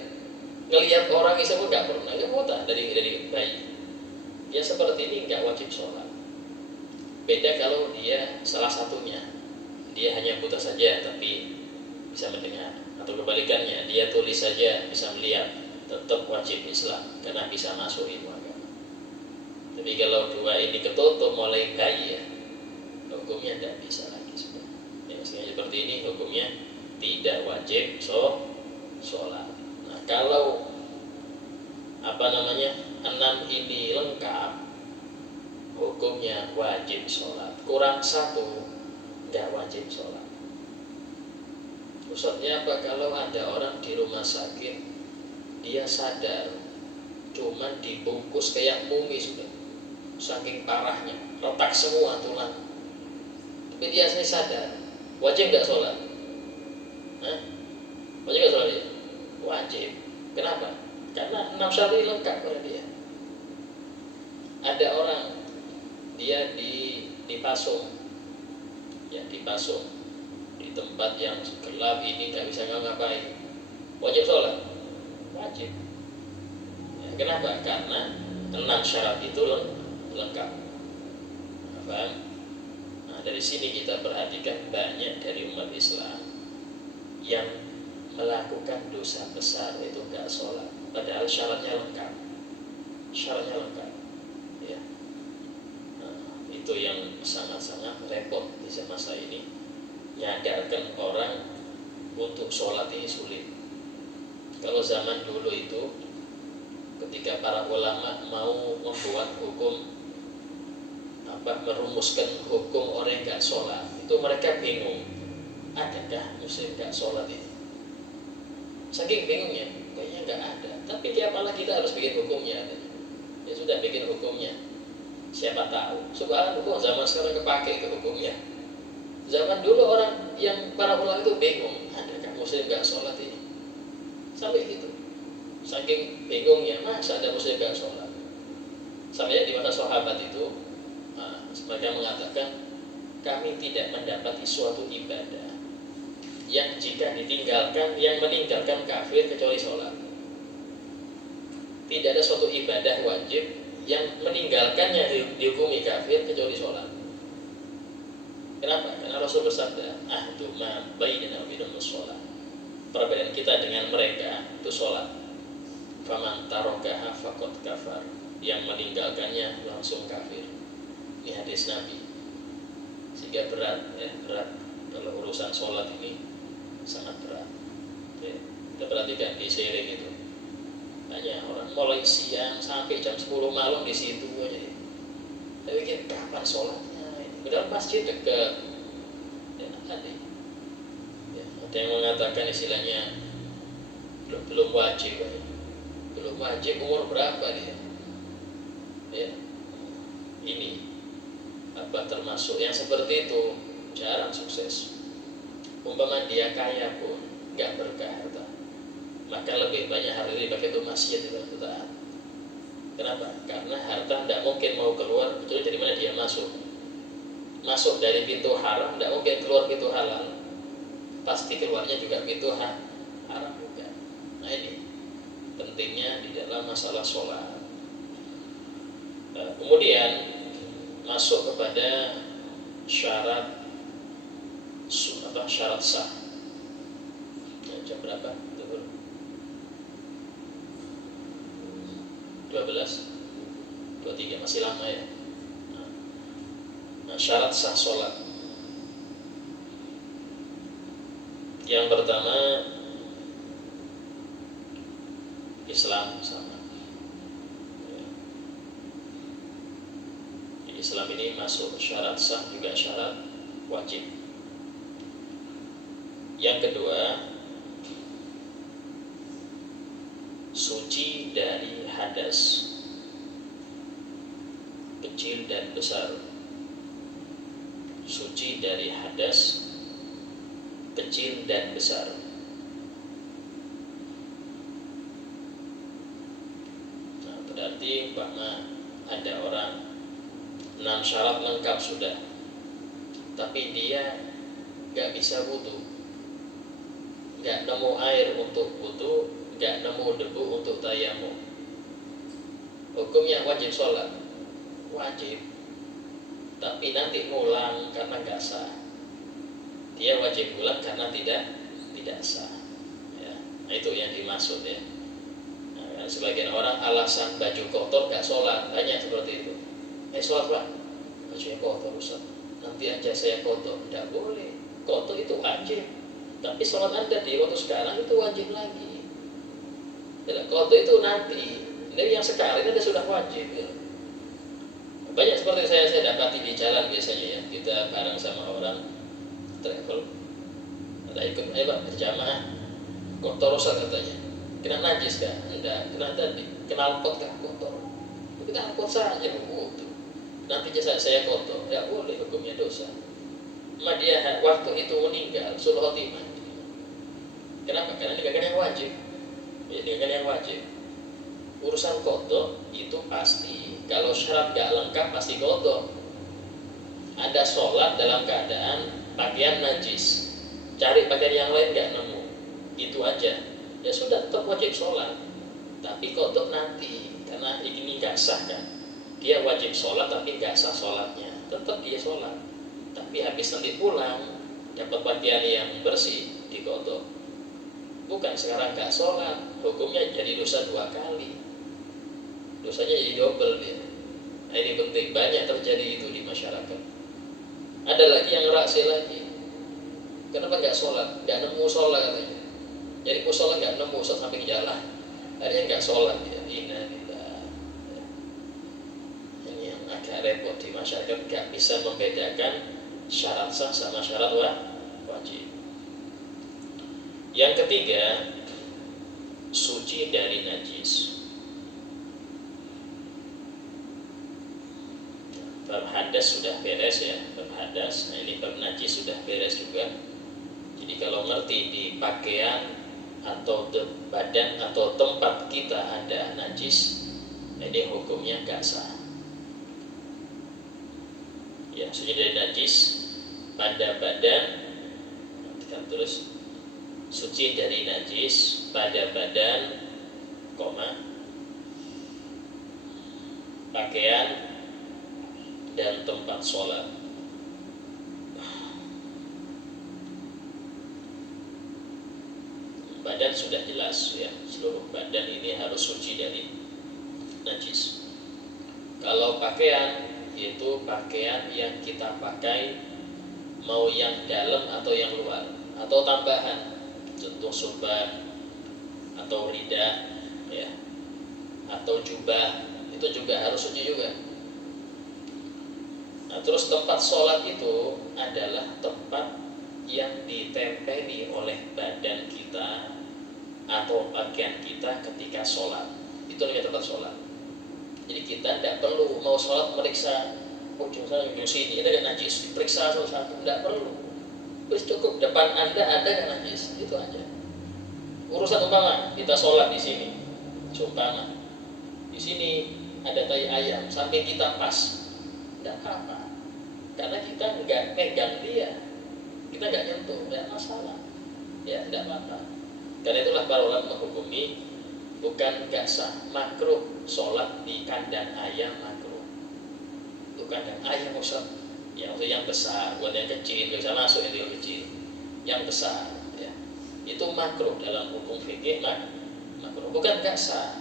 Ngelihat orang Islam pun nggak pernah. Dia buta dari bayi. Dia seperti ini nggak wajib sholat. Beda kalau dia salah satunya, dia hanya buta saja tapi bisa mendengar. Atau kebalikannya, dia tulis saja bisa melihat, tetap wajib Islam karena bisa masuk ilmu agama. Tapi kalau dua ini ketutup mulai bayi ya, hukumnya tidak bisa lagi sudah. Ya, seperti ini hukumnya tidak wajib sholat. Nah, kalau 6 ini lengkap, hukumnya wajib sholat. Kurang 1 tidak wajib sholat. Maksudnya apa? Kalau ada orang di rumah sakit, dia sadar, cuman dibungkus kayak mumi sudah, saking parahnya, retak semua tulang. Tapi dia sadar, wajib nggak sholat? Hah? Wajib nggak sholat dia? Wajib. Kenapa? Karena 6 syarat lengkap pada dia. Ada orang, dia dipasung, ya dipasung di tempat yang gelap ini nggak bisa ngapain, wajib sholat? Wajib. Ya, kenapa? Karena 6 syarat itu lengkap. Paham? Nah, dari sini kita perhatikan banyak dari umat Islam yang melakukan dosa besar itu nggak sholat, padahal syaratnya lengkap. Syaratnya lengkap. Ya. Nah, itu yang sangat-sangat repot di masa ini. Nyadarkan orang untuk sholat ini sulit. Kalau zaman dulu itu, ketika para ulama mau membuat hukum, merumuskan hukum orang yang nggak sholat, itu mereka bingung, adakah muslim nggak sholat ini? Saking bingungnya, kayaknya nggak ada. Tapi apalah kita harus bikin hukumnya? Ya sudah, bikin hukumnya. Siapa tahu, subhanallah zaman sekarang kepake ke hukumnya. Zaman dulu orang yang para ulama itu bingung, adakah muslim nggak sholat ini? Sampai gitu, saking bingungnya, masa ada muslim nggak sholat? Sampai di masa sahabat itu, mereka mengatakan, kami tidak mendapati suatu ibadah yang jika ditinggalkan, yang meninggalkan kafir kecuali sholat. Tidak ada suatu ibadah wajib yang meninggalkannya dihukumi kafir kecuali sholat. Kenapa? Karena Rasul bersabda, ahdu ma bainana wa bainahum shalah. Perbedaan kita dengan mereka itu sholat. Faman tarakaha faqad kafar. Yang meninggalkannya langsung kafir. Ini hadis Nabi. Sehingga berat, ya, berat kalau urusan sholat ini sangat berat. Ya, kita perhatikan di Seiring itu, hanya orang mulai siang sampai jam 10 malam di situ aja. Tapi pikir kapan sholatnya? Padahal masjid dekat. Ya, ada yang mengatakan istilahnya belum wajib. Belum wajib, umur berapa dia? Ya, ini termasuk yang seperti itu jarang sukses. Umpama dia kaya pun nggak berkah harta, maka lebih banyak harta dipakai untuk maksiat daripada taat. Kenapa? Karena harta tidak mungkin mau keluar kecuali dari mana dia masuk. Masuk dari pintu haram, tidak mungkin keluar pintu halal. Pasti keluarnya juga pintu haram juga. Nah, ini pentingnya di dalam masalah sholat. Kemudian masuk kepada syarat sah. Jam berapa? 12, 23, masih lama ya. Nah, syarat sah sholat. Yang pertama, Islam sama. Di Islam ini masuk syarat sah juga syarat wajib. Yang kedua, suci dari hadas kecil dan besar. Suci dari hadas kecil dan besar. Nah, berarti ada orang 6 syarat lengkap sudah, tapi dia gak bisa wudu, gak nemu air untuk wudu, gak nemu debu untuk tayamum. Hukumnya wajib sholat, wajib, tapi nanti ngulang karena gak sah. Dia wajib ulang karena tidak sah. Ya, nah itu yang dimaksud ya. Nah, sebagian orang alasan baju kotor gak sholat, banyak seperti itu. Sholat Pak, bajunya kotor Ustaz, nanti aja saya kotor. Tidak boleh, kotor itu wajib, tapi sholat Anda di waktu sekarang itu wajib lagi. Kotor itu nanti, ini yang sekarang ini sudah wajib ya. Banyak seperti saya dapati di jalan biasanya ya, kita bareng sama orang travel, ada ikut, ayo Pak berjamaah, kotor Ustaz katanya. Kena najis kah? Enggak. Kena tadi, kena pot kah? Kotor. Kita angkut saja begitu. Nanti saya kotor, ya boleh, hukumnya dosa. Cuma dia waktu itu meninggal, sul khotimah. Kenapa? Karena ini yang wajib. Ya, ini yang wajib. Urusan kotor itu pasti. Kalau syarat gak lengkap pasti kotor. Ada sholat dalam keadaan pakaian najis, cari pakaian yang lain gak nemu, itu aja. Ya sudah, tetap wajib sholat. Tapi kotor nanti, karena ini gak sah kan. Dia wajib sholat tapi gak sah sholatnya, tetap dia sholat. Tapi habis nanti pulang dapat pakaian yang bersih, dikotor. Bukan sekarang gak sholat, hukumnya jadi dosa 2 kali. Dosanya jadi double dia. Nah, ini penting, banyak terjadi itu di masyarakat. Ada lagi yang raksi lagi. Kenapa gak sholat? Gak nemu sholat katanya. Jadi sholat gak nemu sampai jalan. Akhirnya gak sholat ya. Agak repot di masyarakat, gak bisa membedakan syarat sah sama syarat wajib. Yang ketiga, suci dari najis. Bab hadas sudah beres ya, bab hadas. Nah ini bab najis sudah beres juga. Jadi kalau ngerti di pakaian atau badan atau tempat kita ada najis, ini hukumnya gak sah. Ya, suci dari najis pada badan, terus suci dari najis pada badan, pakaian dan tempat sholat. Badan sudah jelas ya, seluruh badan ini harus suci dari najis. Kalau pakaian, yaitu pakaian yang kita pakai, mau yang dalam atau yang luar, atau tambahan, contoh surban atau rida ya, atau jubah, itu juga harus suci juga. Nah, terus tempat sholat itu adalah tempat yang ditempeli oleh badan kita atau pakaian kita ketika sholat. Itu namanya tempat sholat. Jadi kita tidak perlu mau sholat meriksa, misalnya di sini ada najis, diperiksa satu-satu, tidak perlu. Terus cukup depan Anda ada kan najis, itu aja. Urusan umpama kita sholat di sini, umpama di sini ada tai ayam, sampai kita pas, tidak apa-apa, karena kita nggak pegang dia, kita nggak nyentuh, tidak masalah, ya tidak apa-apa. Karena itulah para ulama menghukumi bukan gak sah, makruh sholat di kandang ayam, makruh. Itu kandang ayam Ustaz, yang besar, buat yang kecil bisa masuk, itu yang kecil, yang besar ya. Itu makruh dalam hukum fikih, makruh, bukan gak sah.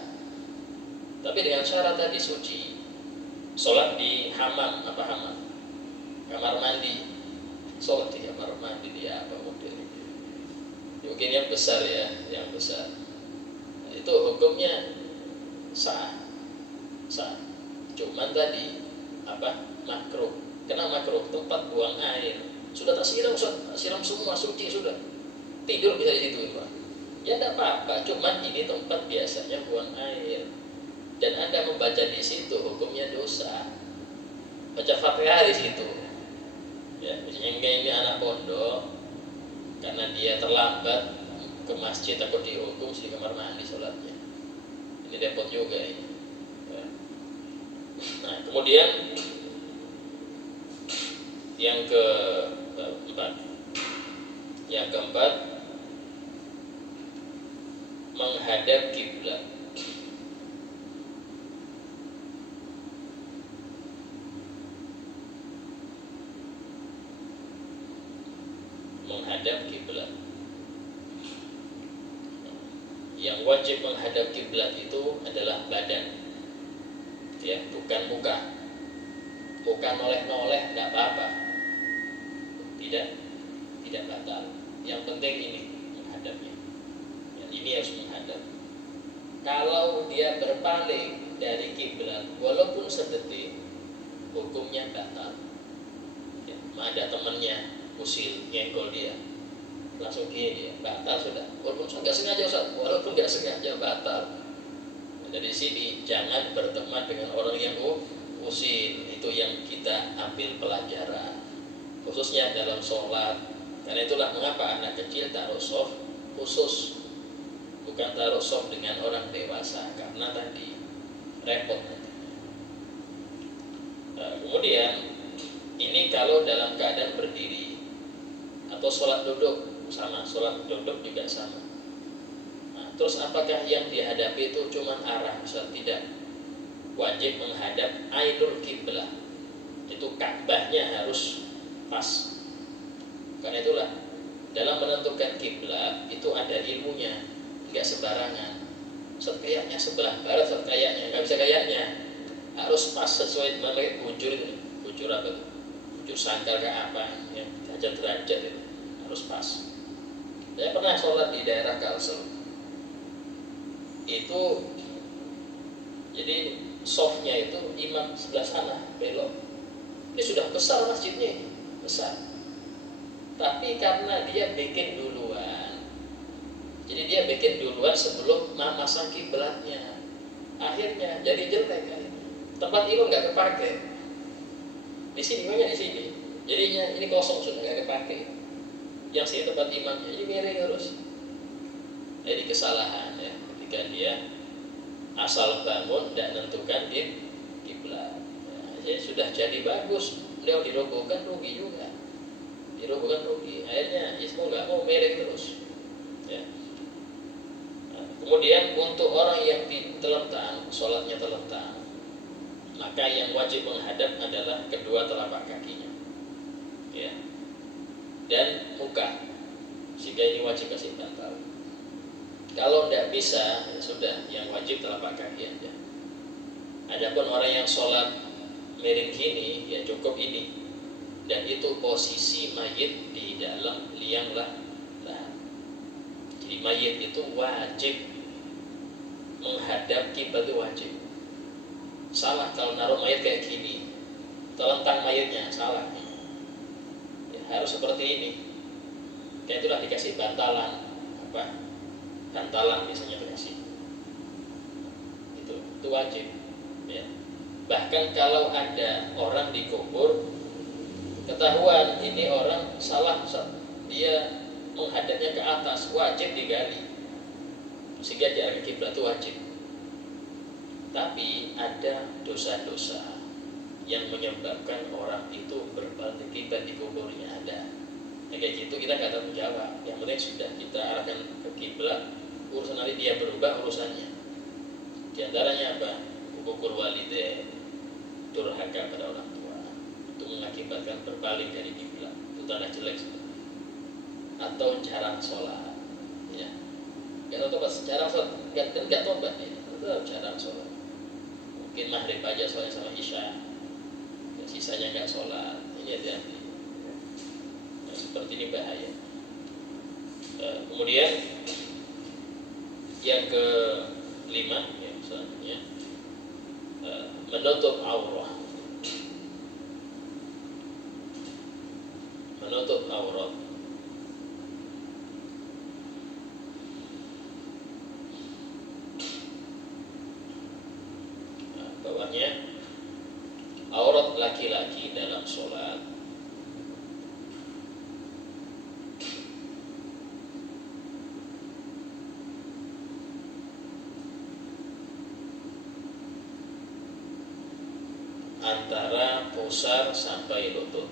Tapi dengan syarat tadi suci. Sholat di hamam, kamar mandi, sholat di kamar mandi, dia apa model? Mungkin yang besar ya, yang besar. Itu hukumnya sah. Cuman tadi makruh. Kenapa makruh? Tempat buang air sudah tak siram semua, suci sudah. Tidur bisa di situ, Pak. Ya tidak apa-apa. Cuman ini tempat biasanya buang air, dan Anda membaca di situ, hukumnya dosa. Baca Fatihah di situ. Ya, misalnya ini anak pondok, karena dia terlambat ke masjid takut dihukum di kamar mandi sholatnya. Ini repot juga ini. Nah, kemudian yang keempat, menghadap kiblat. Menghadap kiblat. Yang wajib menghadap kiblat itu adalah badan, ya, bukan muka. Muka noleh-noleh nggak apa-apa, tidak batal. Yang penting ini menghadapnya. Ya, ini harus menghadap. Kalau dia berpaling dari kiblat, walaupun sedetik, hukumnya batal. Ya, ada temannya usil, nyenggol dia, langsung gini dia, batal sudah. Walaupun nggak sengaja, Ustaz, walaupun nggak sengaja batal. Nah, dari sini jangan berteman dengan orang yang usil. Itu yang kita ambil pelajaran, khususnya dalam sholat. Karena itulah mengapa anak kecil taruh soft khusus, bukan taruh soft dengan orang dewasa, karena tadi repot. Nah, kemudian ini kalau dalam keadaan berdiri atau sholat duduk sama, sholat duduk juga sama. Nah, terus apakah yang dihadapi itu cuma arah? Misal tidak, wajib menghadap ainul kiblah, itu Ka'bahnya harus pas. Karena itulah dalam menentukan kiblat itu ada ilmunya, nggak sembarangan. Kayaknya sebelah barat, kayaknya nggak bisa, kayaknya harus pas sesuai dengan bujur itu. Bujur apa itu? Bujur sangkar ke apa? Ya, derajat itu harus pas. Saya pernah sholat di daerah Kalsel. Itu jadi softnya itu imam sebelah sana belok. Ini sudah besar masjidnya, besar. Tapi karena dia bikin duluan, jadi dia bikin duluan sebelum masang kiblatnya, akhirnya jadi jelek kan. Tempat imam nggak kepake. Di sini imamnya di sini, jadinya ini kosong sudah nggak kepake. Yang sini tempat imamnya, jadi miring terus. Jadi kesalahan ya, ketika dia asal bangun dan menentukan kiblat. Ya, sudah jadi bagus, beliau dirobohkan rugi juga. Dirobohkan rugi, akhirnya Ismu nggak mau miring terus. Ya. Nah, kemudian untuk orang yang telentang, sholatnya telentang, maka yang wajib menghadap adalah kedua telapak kakinya, ya, dan muka. Sehingga ini wajib kasih bantal. Kalau tidak bisa, ya sudah, yang wajib telapak kaki aja. Adapun orang yang sholat miring gini, ya cukup ini. Dan itu posisi mayit di dalam liang lahat. Jadi mayit itu wajib menghadap kiblat, itu wajib. Salah kalau naruh mayit kayak gini, telentang mayitnya, salah. Ya, harus seperti ini. Kayak itulah dikasih bantalan, apa? Bantalan biasanya dikasih. Itu wajib. Ya. Bahkan kalau ada orang dikubur, ketahuan ini orang salah, dia menghadapnya ke atas, wajib digali sehingga di arah kiblat itu wajib. Tapi ada dosa-dosa yang menyebabkan orang itu berbalik kiblat di kuburnya, ada. Nah, kayak gitu kita nggak tanggung jawab. Yang penting sudah kita arahkan ke kiblat, urusan nanti dia berubah urusannya. Di antaranya apa? Kubur walidain, durhaka pada orang tua, itu mengakibatkan berbalik dari kiblat, itu tanda jelek sebenarnya. Atau jarang sholat, ya, nggak tobat, jarang sholat, nggak tobat ya, tetap jarang sholat. Mungkin maghrib aja sholat sama isya, dan sisanya nggak sholat. Ini hati-hati. Nah, seperti ini bahaya. Kemudian yang kelima, ya, selanjutnya menutup aurat. Menutup aurat. Nah, bawahnya aurat laki-laki dalam sholat antara pusar sampai lutut.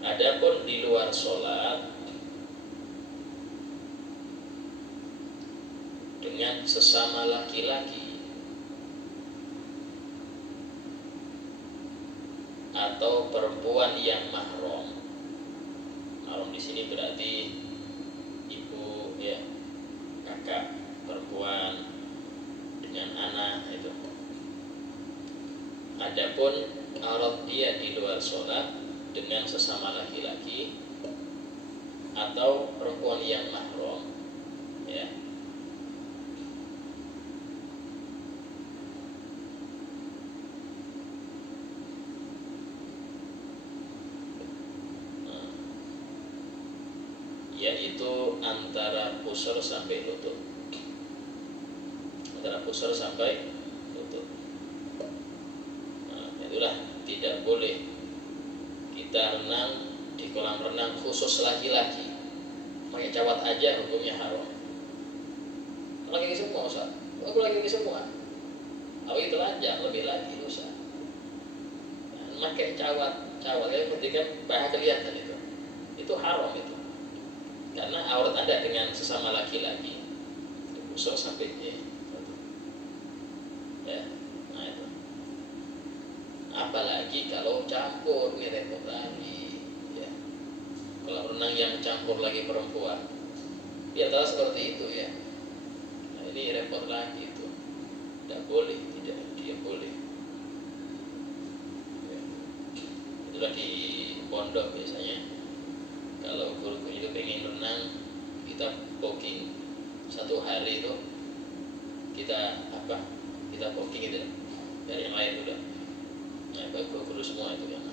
Adapun di luar sholat dengan sesama laki-laki atau perempuan yang mahram. Mahram di sini berarti ibu, ya, kakak perempuan dengan anak itu. Adapun aurat dia di luar sholat dengan sesama laki-laki atau perempuan yang mahram, ya, yaitu antara pusar sampai lutut. Antara pusar sampai lutut. Itulah tidak boleh kita renang di kolam renang khusus laki-laki. Pakai cawat aja hukumnya haram. Laki-laki semua, Ustaz. Aku laki-laki semua. Apa itu telanjang lebih lagi dosa. Pakai cawat ya berarti kan bahan kelihatan itu. Itu haram itu. Karena aurat Anda dengan sesama laki-laki pusar sampai ya. Nah itu. Apalagi kalau campur, ini repot lagi, ya. Kalau renang yang campur lagi perempuan, ya tahu seperti itu, ya. Nah, ini repot lagi itu. Tidak boleh, dia boleh. Ya. Itulah di pondok biasanya. Kalau guru itu pengen renang, kita booking 1 hari itu, kita booking itu dari yang lain udah. Nah, guru semua itu yang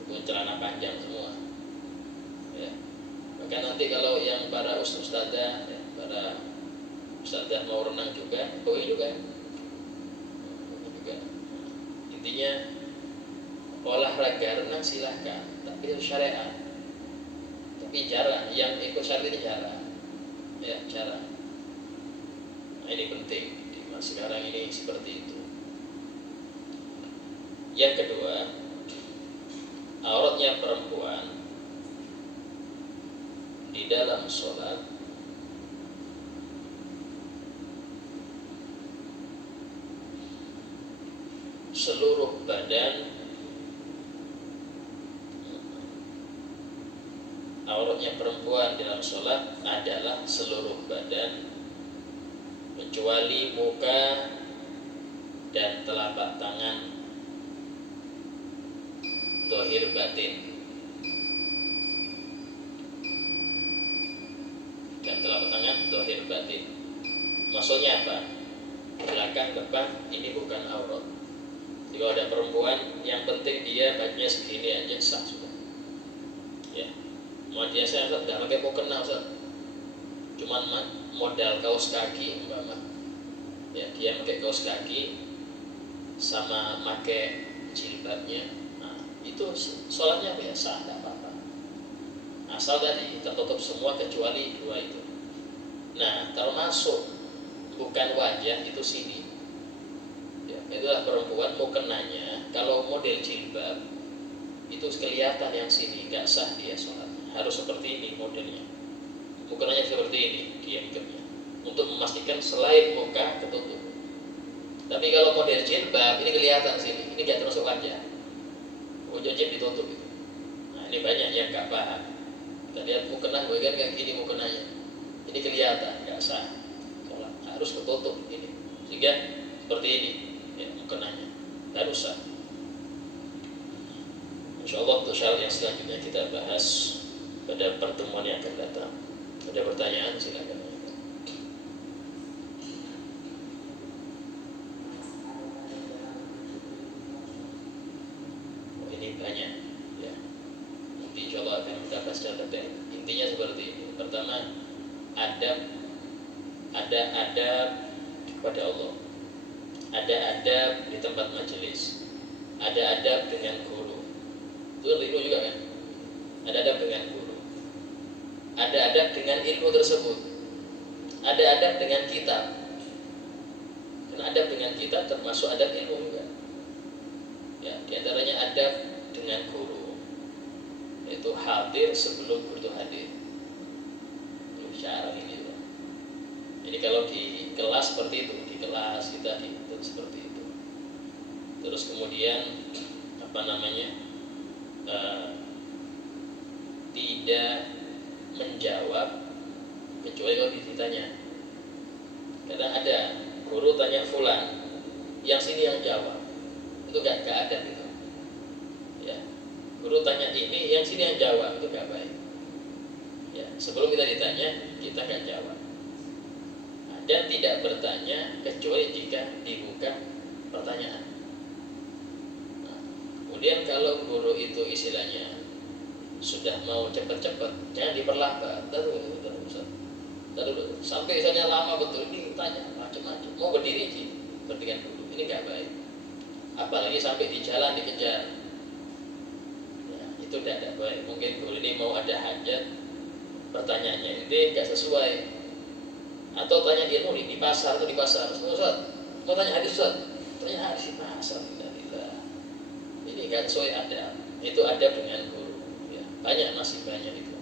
itu celana panjang semua, ya. Maka nanti kalau yang para ustadzah, ya, para ustadzah mau renang juga, boleh juga. Intinya olahraga renang silahkan, tapi itu syariat. Tapi jarang, yang ikut syariat ini jarang, ya, jarang. Nah, ini penting di masa sekarang ini seperti itu. Yang kedua, auratnya perempuan di dalam sholat seluruh badan. Auratnya perempuan dalam sholat adalah seluruh badan kecuali muka dan telapak tangan zahir batin. Dan telapak tangan zahir batin. Maksudnya apa? Belakang, depan ini bukan aurat. Jika ada perempuan, yang penting dia bajunya segini aja sah sudah. Ya. Mau dia saya tidak pakai mukena, Ustaz. Cuman modal kaos kaki, umpama. Ya, dia pakai kaos kaki sama pakai jilbabnya. Nah, itu sholatnya biasa, tidak apa-apa. Asal tadi tertutup semua kecuali 2 itu. Nah, termasuk bukan wajah itu sini. Ya, itulah perempuan mukenanya. Kalau model jilbab itu kelihatan yang sini, nggak sah dia sholat. Harus seperti ini modelnya. Mukenanya seperti ini dia ikatnya. Untuk memastikan selain muka ketutup. Tapi kalau model jilbab ini kelihatan sini, ini nggak termasuk wajah. Wajahnya ditutup itu. Nah, ini banyak yang nggak paham. Kita lihat mukena, bagian kayak gini mukenanya. Ini kelihatan, nggak sah. Sholat harus ketutup ini. Sehingga seperti ini, ya, mukenanya. Harus sah. Insyaallah untuk syarat yang selanjutnya kita bahas pada pertemuan yang akan datang. Ada pertanyaan silakan. Oh, ini banyak, ya. Nanti insyaallah akan kita bahas secara detail. Intinya seperti ini. Pertama, ada adab kepada Allah. ada adab di tempat majelis, ada adab dengan guru. Itu ilmu juga kan? Ada adab dengan guru, ada adab dengan ilmu tersebut, ada adab dengan kitab. Karena adab dengan kitab termasuk adab ilmu juga. Ya, di antaranya adab dengan guru, yaitu hadir sebelum guru itu hadir. Itu syarat ini juga. Jadi kalau di kelas seperti itu, di kelas kita dituntut seperti itu. Terus kemudian tidak menjawab kecuali kalau ditanya. Kadang ada guru tanya fulan, yang sini yang jawab. Itu gak ada gitu. Ya, guru tanya ini, yang sini yang jawab, itu gak baik. Ya, sebelum kita ditanya, kita gak jawab. Dan tidak bertanya kecuali jika dibuka pertanyaan. Nah, kemudian kalau guru itu istilahnya sudah mau cepat-cepat, jangan diperlambat. Taruh, sampai misalnya lama betul ini tanya macam-macam. Mau berdiri dengan guru, ini gak baik. Apalagi sampai di jalan dikejar. Ya, itu tidak baik. Mungkin guru ini mau ada hajat, pertanyaannya ini gak sesuai. Atau tanya ilmu di pasar atau di pasar. Ustaz, mau tanya hadis Ustaz? Tanya hadis di pasar. Ini gak sesuai adab. Itu adab dengan guru. Ya, masih banyak itu.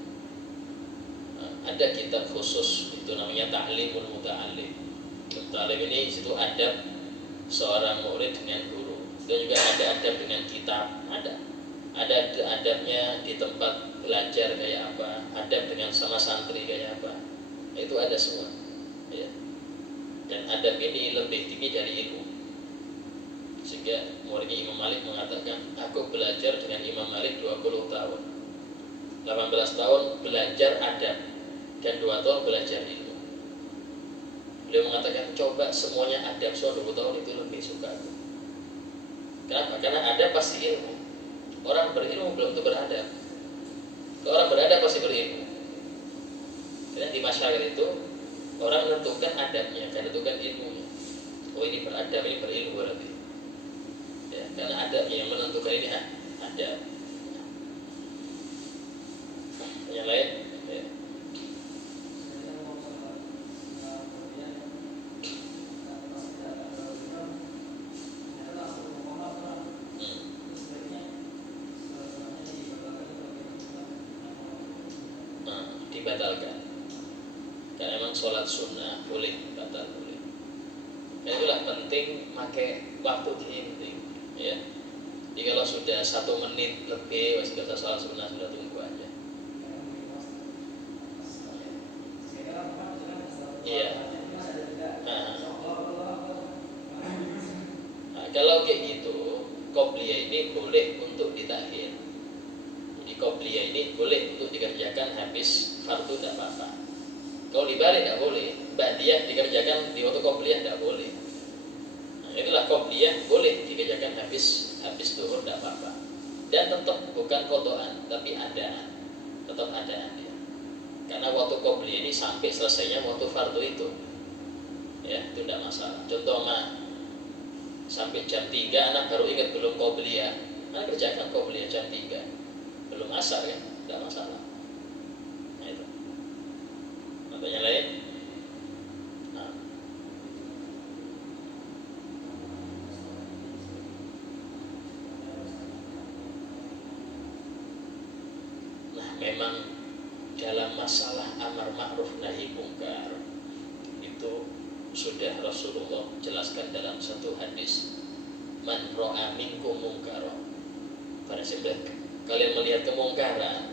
Nah, ada kitab khusus itu namanya Ta'limul Muta'allim. Ta'lim ini situ adab seorang murid dengan guru. Dan juga ada adab dengan kitab. Ada adabnya di tempat belajar kayak apa, adab dengan sama santri kayak apa. Itu ada semua. Ya. Dan adab ini lebih tinggi dari ilmu. Sehingga muridnya Imam Malik mengatakan, aku belajar dengan Imam Malik 20 tahun, 18 tahun belajar adab, dan 2 tahun belajar ilmu. Beliau mengatakan, coba semuanya adab, soal 20 tahun itu lebih suka. Kenapa? Karena adab pasti ilmu. Orang berilmu belum tentu beradab. Kalau orang beradab pasti berilmu. Dan di masyarakat itu orang menentukan adabnya, menentukan ilmunya. Oh, ini beradab, ini berilmu berarti. Ya, karena adabnya yang menentukan ini adab. Yang lain, ya. Dibatalkan. Karena memang sholat sunnah boleh batal, boleh. Dan itulah penting pakai waktu penting, ya. Jadi kalau sudah 1 menit lebih masih kata sholat sunnah, sudah tunggu aja. Iya. Nah, kalau kayak gitu, qobliyah ini boleh untuk ditakhir. Jadi qobliyah ini boleh untuk dikerjakan habis fardu, tidak apa-apa. Kalau dibalik tidak boleh. Ba'diyah dikerjakan di waktu qobliyah tidak boleh. Nah, itulah qobliyah boleh dikerjakan habis zuhur, tidak apa-apa. Dan tetap bukan qadaan, tapi adaan. Tetap adaan dia. Karena waktu qobliyah ini sampai selesainya waktu fardu itu. Ya, itu tidak masalah. Contoh sampai jam 3 anak baru ingat belum qobliyah. Anak kerjakan qobliyah jam 3. Belum asar kan? Tidak masalah. Nah, itu. Yang lain, nah memang dalam masalah amar ma'ruf nahi mungkar itu sudah Rasulullah jelaskan dalam satu hadis, man ra'a minkum mungkara, pada siapa kalian melihat kemungkaran,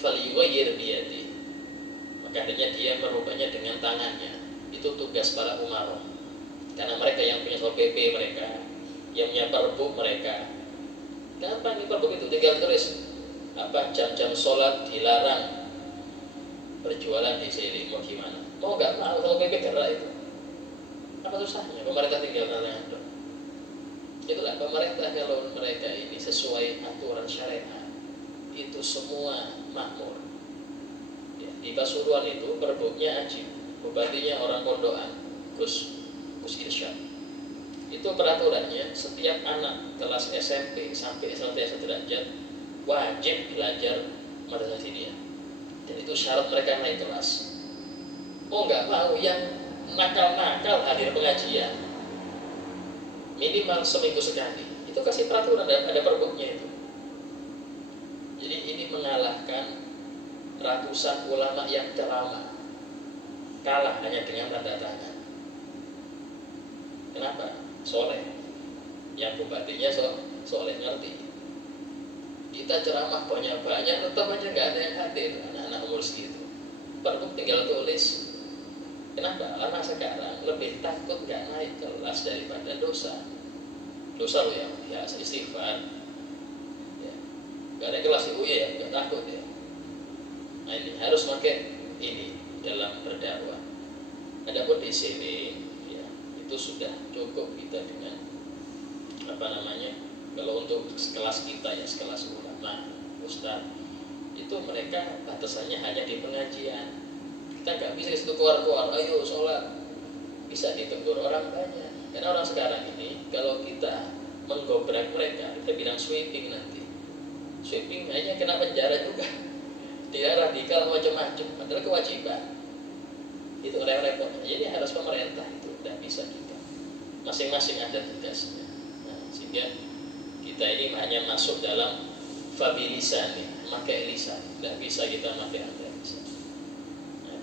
falyughayyir biyadihi, adanya dia merubahnya dengan tangannya. Itu tugas para umarah. Karena mereka yang punya Satpol PP mereka, yang punya perbuk mereka. Kenapa ini perbuk itu tinggal tulis jam-jam sholat dilarang berjualan di sini, mau gimana? Mau nggak mau Satpol PP gerak itu. Apa susahnya? Pemerintah tinggal tangan dong. Itulah pemerintah, kalau mereka ini sesuai aturan syariat, itu semua makmur. Di Pasuruan itu perbuknya Ajib, bupatinya orang Pondokan, Gus Irsyad. Itu peraturannya setiap anak kelas SMP sampai SLT sederajat wajib belajar madrasah diniyah. Dan itu syarat mereka naik kelas. Oh nggak mau, yang nakal-nakal hadir pengajian minimal seminggu sekali. Itu kasih peraturan, ada perbuknya itu. Jadi ini mengalahkan ratusan ulama yang ceramah, kalah hanya dengan tanda tangan. Kenapa? Soleh, yang bupatinya soleh, ngerti. Kita ceramah banyak-banyak, tetap aja nggak ada yang hadir anak-anak umur segitu. Perbuk tinggal tulis. Kenapa? Karena sekarang lebih takut nggak naik kelas daripada dosa. Dosa loh ya istighfar. Ya. Gak ada kelas ibu ya, nggak takut ya. Nah ini harus pakai ini dalam berdakwah. Adapun di sini ya itu sudah cukup kita dengan kalau untuk kelas kita ya, sekelas ulama, ustaz, itu mereka batasannya hanya di pengajian. Kita nggak bisa disitu keluar-keluar, ayo sholat. Bisa ditegur orang banyak. Karena orang sekarang ini kalau kita menggobrak mereka, kita bilang sweeping nanti. Sweeping hanya kena penjara juga. Tidak radikal macam-macam, padahal kewajiban. Itu repot. Jadi harus pemerintah itu, tidak bisa kita. Masing-masing ada tugasnya. Nah, sehingga kita ini hanya masuk dalam fabilisan, pakai lisan, tidak bisa kita pakai anda lisan. Nah,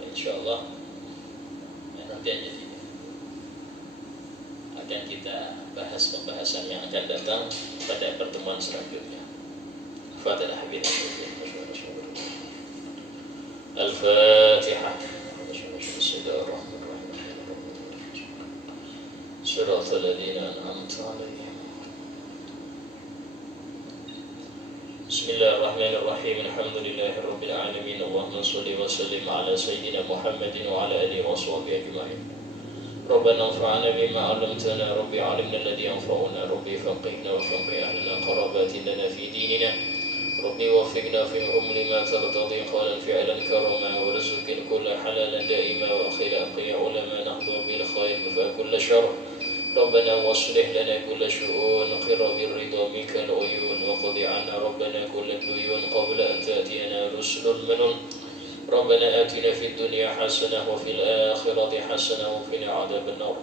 insya Allah nanti aja akan kita bahas pembahasan yang akan datang pada pertemuan selanjutnya. Fatihah Al-Fatihah. Shiratal ladzina an'amta 'alaihim. Bismillahirrahmanirrahim. Alhamdulillahirabbil alamin. Allahumma shalli wa sallim ala sayyidina Muhammadin wa ala alihi wa sahbihi ajma'in. Rabbana anfa'na bima 'allamtana, rabbi 'allimna alladhi yanfa'una, rabbi faqihna wa faqih ahlana qarabatina fi dinina. Rabbi waffiqna fihum lima tartadi qawlan fi'lan karama wa rizqin kulla halalan da'ima wa khilaqi ulama nahdu bil khair fa kulla syarr. ربنا واصلح لنا كل شؤون قر بالرضا منك العيون وقض عنا ربنا كل الديون قبل أن تأتينا رسل المنون ربنا آتنا في الدنيا حسنة وفي الآخرة حسنة وقنا عذاب النار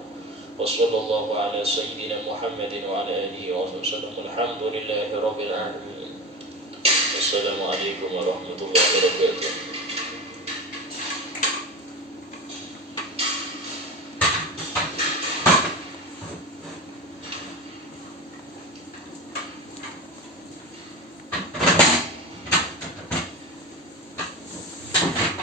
وصلى الله على سيدنا محمد وعلى آله وصحبه وسلم. الحمد لله رب العالمين. السلام عليكم ورحمة الله.